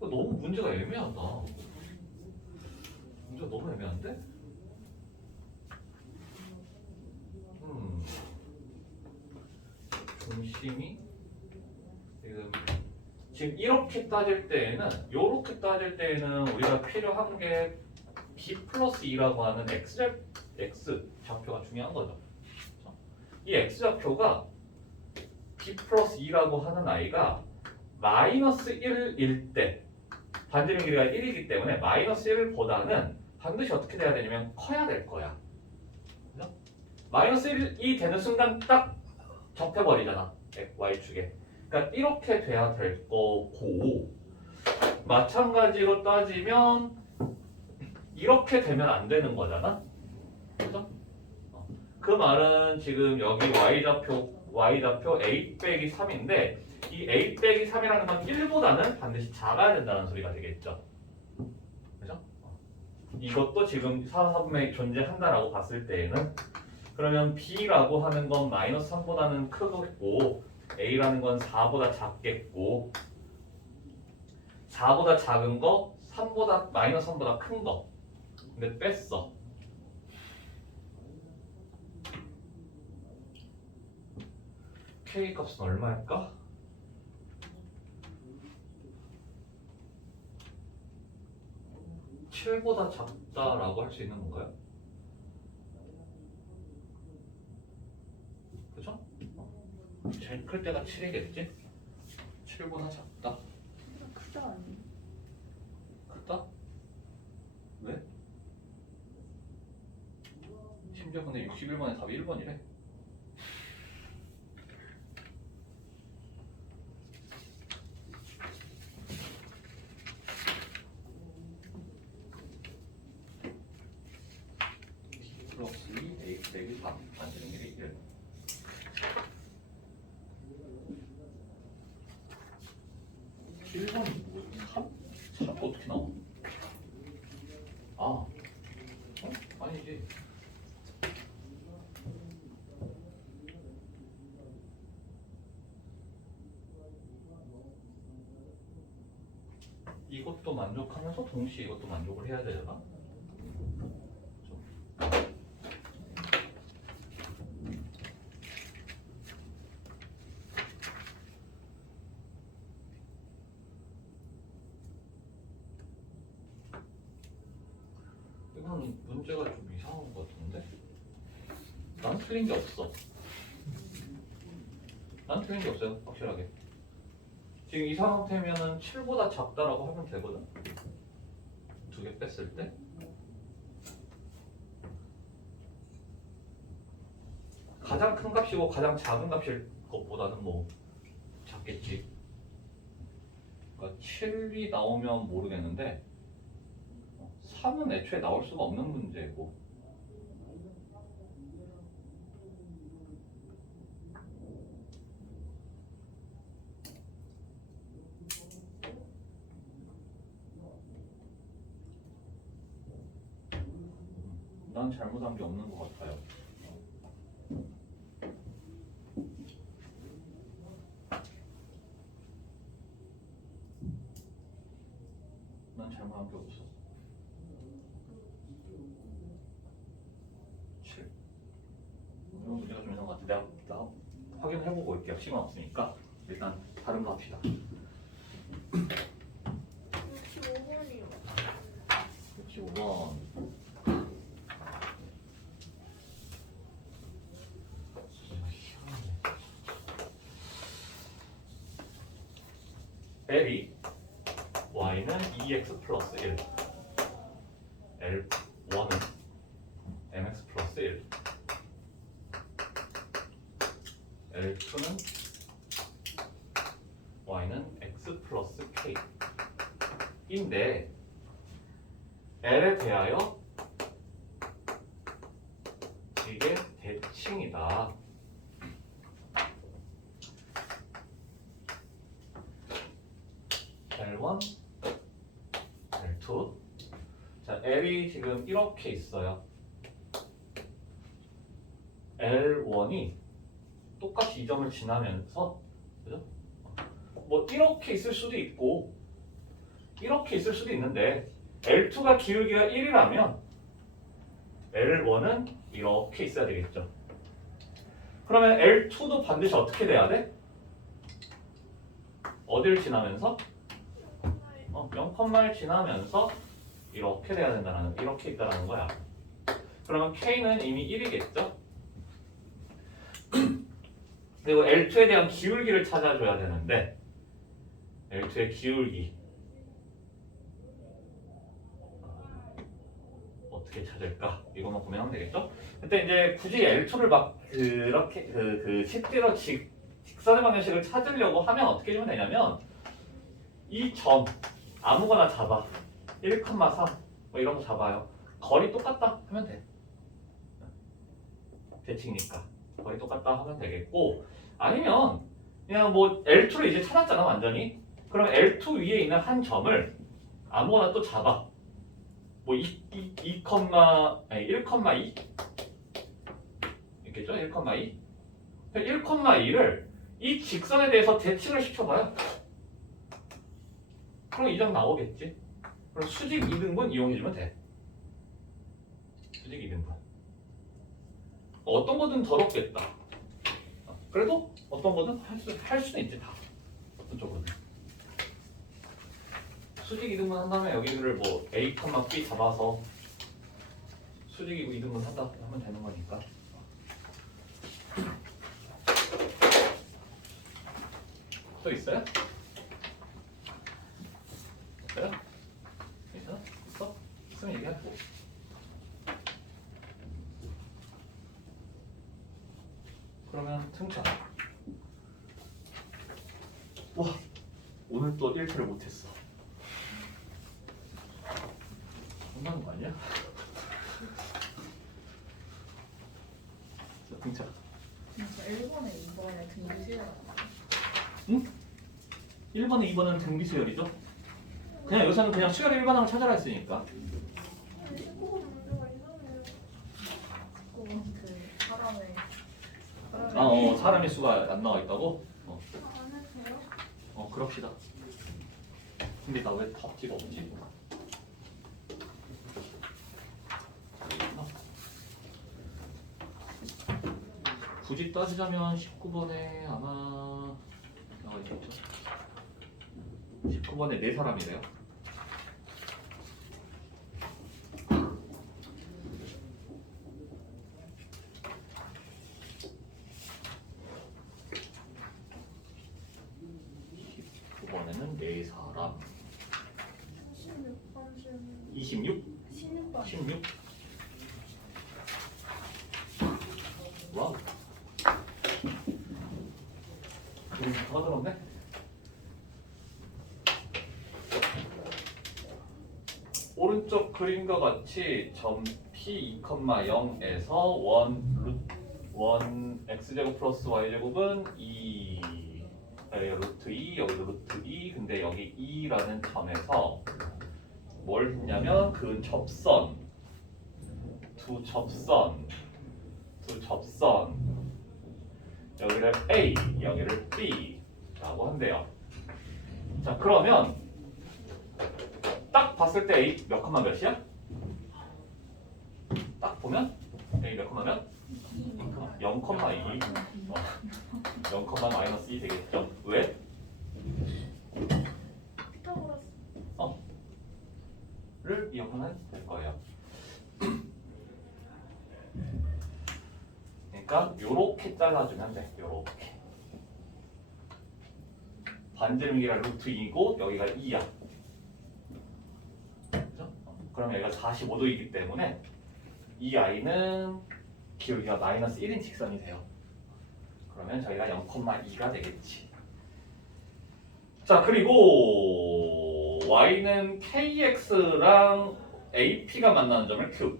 너무 문제가 애매하다. 문제가 너무 애매한데? 중심이 지금 이렇게 따질 때에는 우리가 필요한 게 B 플러스 2라고 하는 X 좌표가 중요한 거죠. 이 X 좌표가 B 플러스 2라고 하는 아이가 마이너스 1일 때 반지름 길이가 1이기 때문에 마이너스 1보다는 반드시 어떻게 돼야 되냐면 커야 될 거야. 그죠? 마이너스 1이 되는 순간 딱 접해버리잖아. Y축에. 그러니까 이렇게 돼야 될 거고 마찬가지로 따지면 이렇게 되면 안 되는 거잖아. 그죠? 그 말은 지금 여기 Y좌표 A 빼기 3인데 이 A 빼기 3이라는 건 1보다는 반드시 작아야 된다는 소리가 되겠죠. 그죠? 이것도 지금 4, 4분면에 존재한다라고 봤을 때에는 그러면 B라고 하는 건 마이너스 3보다는 크겠고 A라는 건 4보다 작겠고 4보다 작은 거 마이너스 3보다 큰 거. 근데 뺐어. K 값은 얼마일까? 7보다 작다라고 할 수 있는 건가요? 그죠? 제일 클 때가 7이겠지? 7보다 작다. 크다 아니? 크다? 왜? 심지어 근데 61번에 답이 1번이래. 플러스 2 A 빼기 3 반지름 길이 1. 일번이 뭐야? 3? 3 어떻게 나와? 아, 아니지. 이것도 만족하면서 동시에 이것도 만족을 해야 되잖아. 문제가 좀 이상한 것 같은데? 난 틀린 게 없어. 난 틀린 게 없어요, 확실하게. 지금 이 상태면은 7보다 작다라고 하면 되거든? 두 개 뺐을 때? 가장 큰 값이고 가장 작은 값일 것보다는 뭐 작겠지. 그러니까 7이 나오면 모르겠는데 3은 애초에 나올 수가 없는 문제고 난 잘못한 게 없는 것 같아요. 난 잘못한 게 없어. 7. 이런 문제가 좀 있는 것 같아. 내가 확인해보고 올게요. 시간 없으니까 일단 다른 거 합시다. 65번이요. 65번. L이 y는 2x 플러스 1 L1은 mx 플러스 1 L2는 y는 x 플러스 k 인데 L에 대하여 이게 대칭이다. L1, L2. 자, L이 지금 이렇게 있어요. L1이 똑같이 이 점을 지나면서, 그죠? 뭐 이렇게 있을 수도 있고, 이렇게 있을 수도 있는데, L2가 기울기가 1이라면 L1은 이렇게 있어야 되겠죠. 그러면 L2도 반드시 어떻게 돼야 돼? 어디를 지나면서? 0,1 지나면서 이렇게 돼야 된다는, 이렇게 있다는 거야. 그러면 K는 이미 1이겠죠? 그리고 L2에 대한 기울기를 찾아줘야 되는데 L2의 기울기 어떻게 찾을까? 이것만 고민하면 되겠죠? 그때 이제 굳이 L2를 막 그렇게 실제로 직선의 방정식을 찾으려고 하면 어떻게 해주면 되냐면 이 점 아무거나 잡아 1,3 뭐 이런 거 잡아요. 거리 똑같다 하면 돼. 대칭이니까 거리 똑같다 하면 되겠고 아니면 그냥 뭐 L2를 이제 찾았잖아 완전히. 그럼 L2 위에 있는 한 점을 아무거나 또 잡아. 뭐 1,2 있겠죠? 1,2 1,2를 이 직선에 대해서 대칭을 시켜봐요. 그럼 이 점 나오겠지? 그럼 수직 이등분 이용해주면 돼. 수직 이등분. 어떤 거든 더럽겠다. 그래도 어떤 거든 할 수는 있지 다. 어떤 쪽으로는. 수직 이등분 한 다음에 여기를 뭐 A, B 잡아서 수직 이등분 한다 하면 되는 거니까. 또 있어요? 있어요? 있어? 있어? 있으면 얘기하고. 그러면 승찬. 와, 오늘 또 1패를 못했어. 혼나는 거 아니야? 자, 승찬. 진짜 1번에 2번에 등비수열. 응? 1번에 2번은 등비수열이죠? 그냥 여기서는 그냥 수열 일반항을 찾아라 했으니까. 19번 문제가 이상해요. 19번 그 사람의 사람의 수가 안 나와 있다고? 안 해도 돼요? 그럽시다. 근데 나 왜 답지가 없지? 굳이 따지자면 19번에 아마 나와 있겠죠? 19번에 4사람이래요. 그러면은 네 사람 16번 질문. 26? 16번. 16? 와우. 더 들었네? 오른쪽 그림과 같이 점 P 2,0에서 원 x제곱 플러스 y제곱은 2 여기 루트 2 여기도 루트 2 근데 여기 2라는 점에서 뭘 했냐면 그 접선 두 접선 여기를 A 여기를 B 라고 한대요. 자 그러면 딱 봤을 때 A 몇 컴마 몇이야? 딱 보면 A 몇 컴마 몇? 0, 2 0, 마이너스 2 되겠죠? 왜? 피타고라스. 를 이용하면 될 거예요. 그러니까 요렇게 잘라주면 돼. 요렇게 반지름이랑 루트 2고 여기가 2야. 그죠? 그럼 여기가 45도이기 때문에 이 i는 기울기가 마이너스 1인 직선이 돼요. 그러면 저희가 0,2가 되겠지. 자 그리고 y는 kx랑 ap가 만나는 점을 q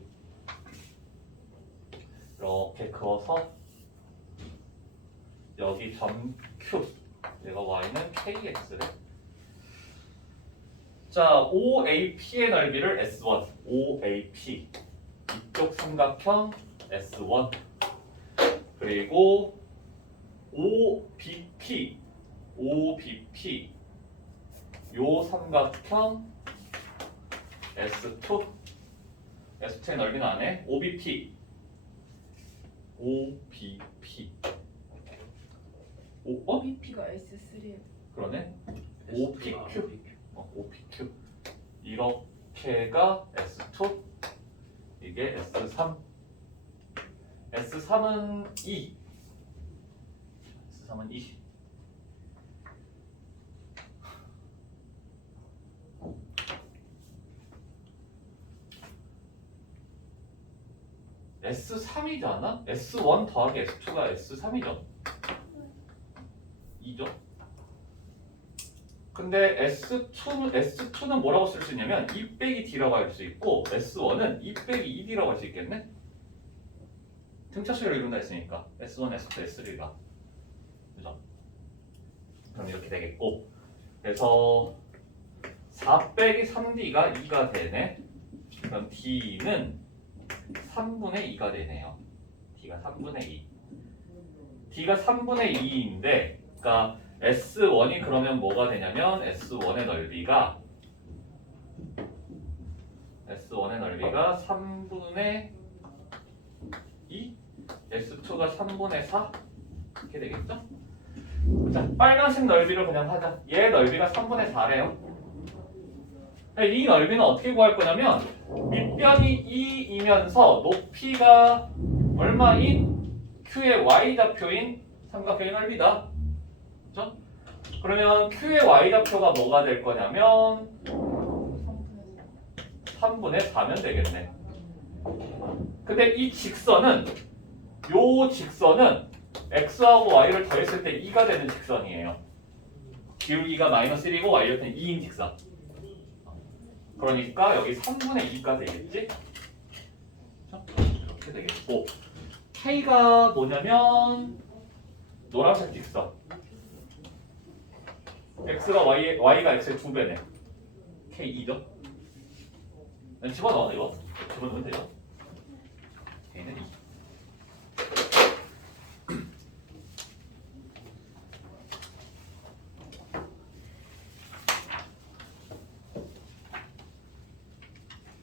이렇게 그어서 여기 점 q 내가 y는 kx래. 자 OAP의 넓이를 S1 OAP 이쪽 삼각형 S1 그리고 OBP 요 삼각형 S2 S2의 넓이는 안 해. OBP OBP가 S3예요. 그러네. OPQ OPQ 이렇게가 S2 이게 S3 S3은 2 S3은 2 S3이잖아? S1 더하기 S2가 S3이죠? 2죠? 근데 S2는 뭐라고 쓸 수 있냐면 2 빼기 D라고 할 수 있고 S1은 2 빼기 2D라고 할 수 있겠네? 등차수열을 이룬다 했으니까 S1, S2, S3가 그죠? 그럼 이렇게 되겠고 그래서 4 빼기 3D가 2가 되네. 그럼 D는 3분의 2가 되네요. D가 3분의 2 D가 3분의 2인데 그러니까 S1이 그러면 뭐가 되냐면 S1의 넓이가 3분의 2 S2가 3분의 4 이렇게 되겠죠? 자, 빨간색 넓이를 그냥 하자. 얘 넓이가 3분의 4래요. 이 넓이는 어떻게 구할 거냐면 밑변이 2이면서 높이가 얼마인 Q의 Y좌표인 삼각형의 넓이다. 그렇죠? 그러면 Q의 Y좌표가 뭐가 될 거냐면 3분의 4면 되겠네. 근데 이 직선은 요 직선은 X하고 Y를 더했을 때 2가 되는 직선이에요. 기울기가 마이너스 1이고 Y좌표는 2인 직선. 그러니까 여기 3분의 2가 되겠지? 이렇게 되겠고 K가 뭐냐면 노란색 직선 X가 Y가 X의 2배네 K2죠? 집어넣어 이거 집어넣으면 돼요. K는 2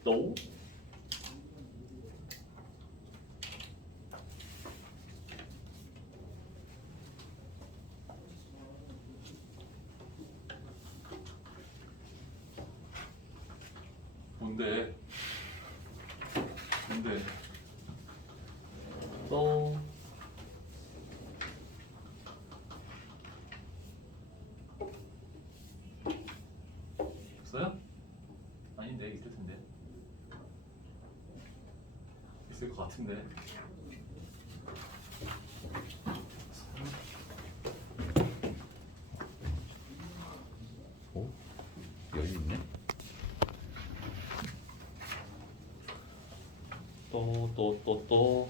또 뭔데? 또 있을 것 같은데. 오, 여기 있네. 또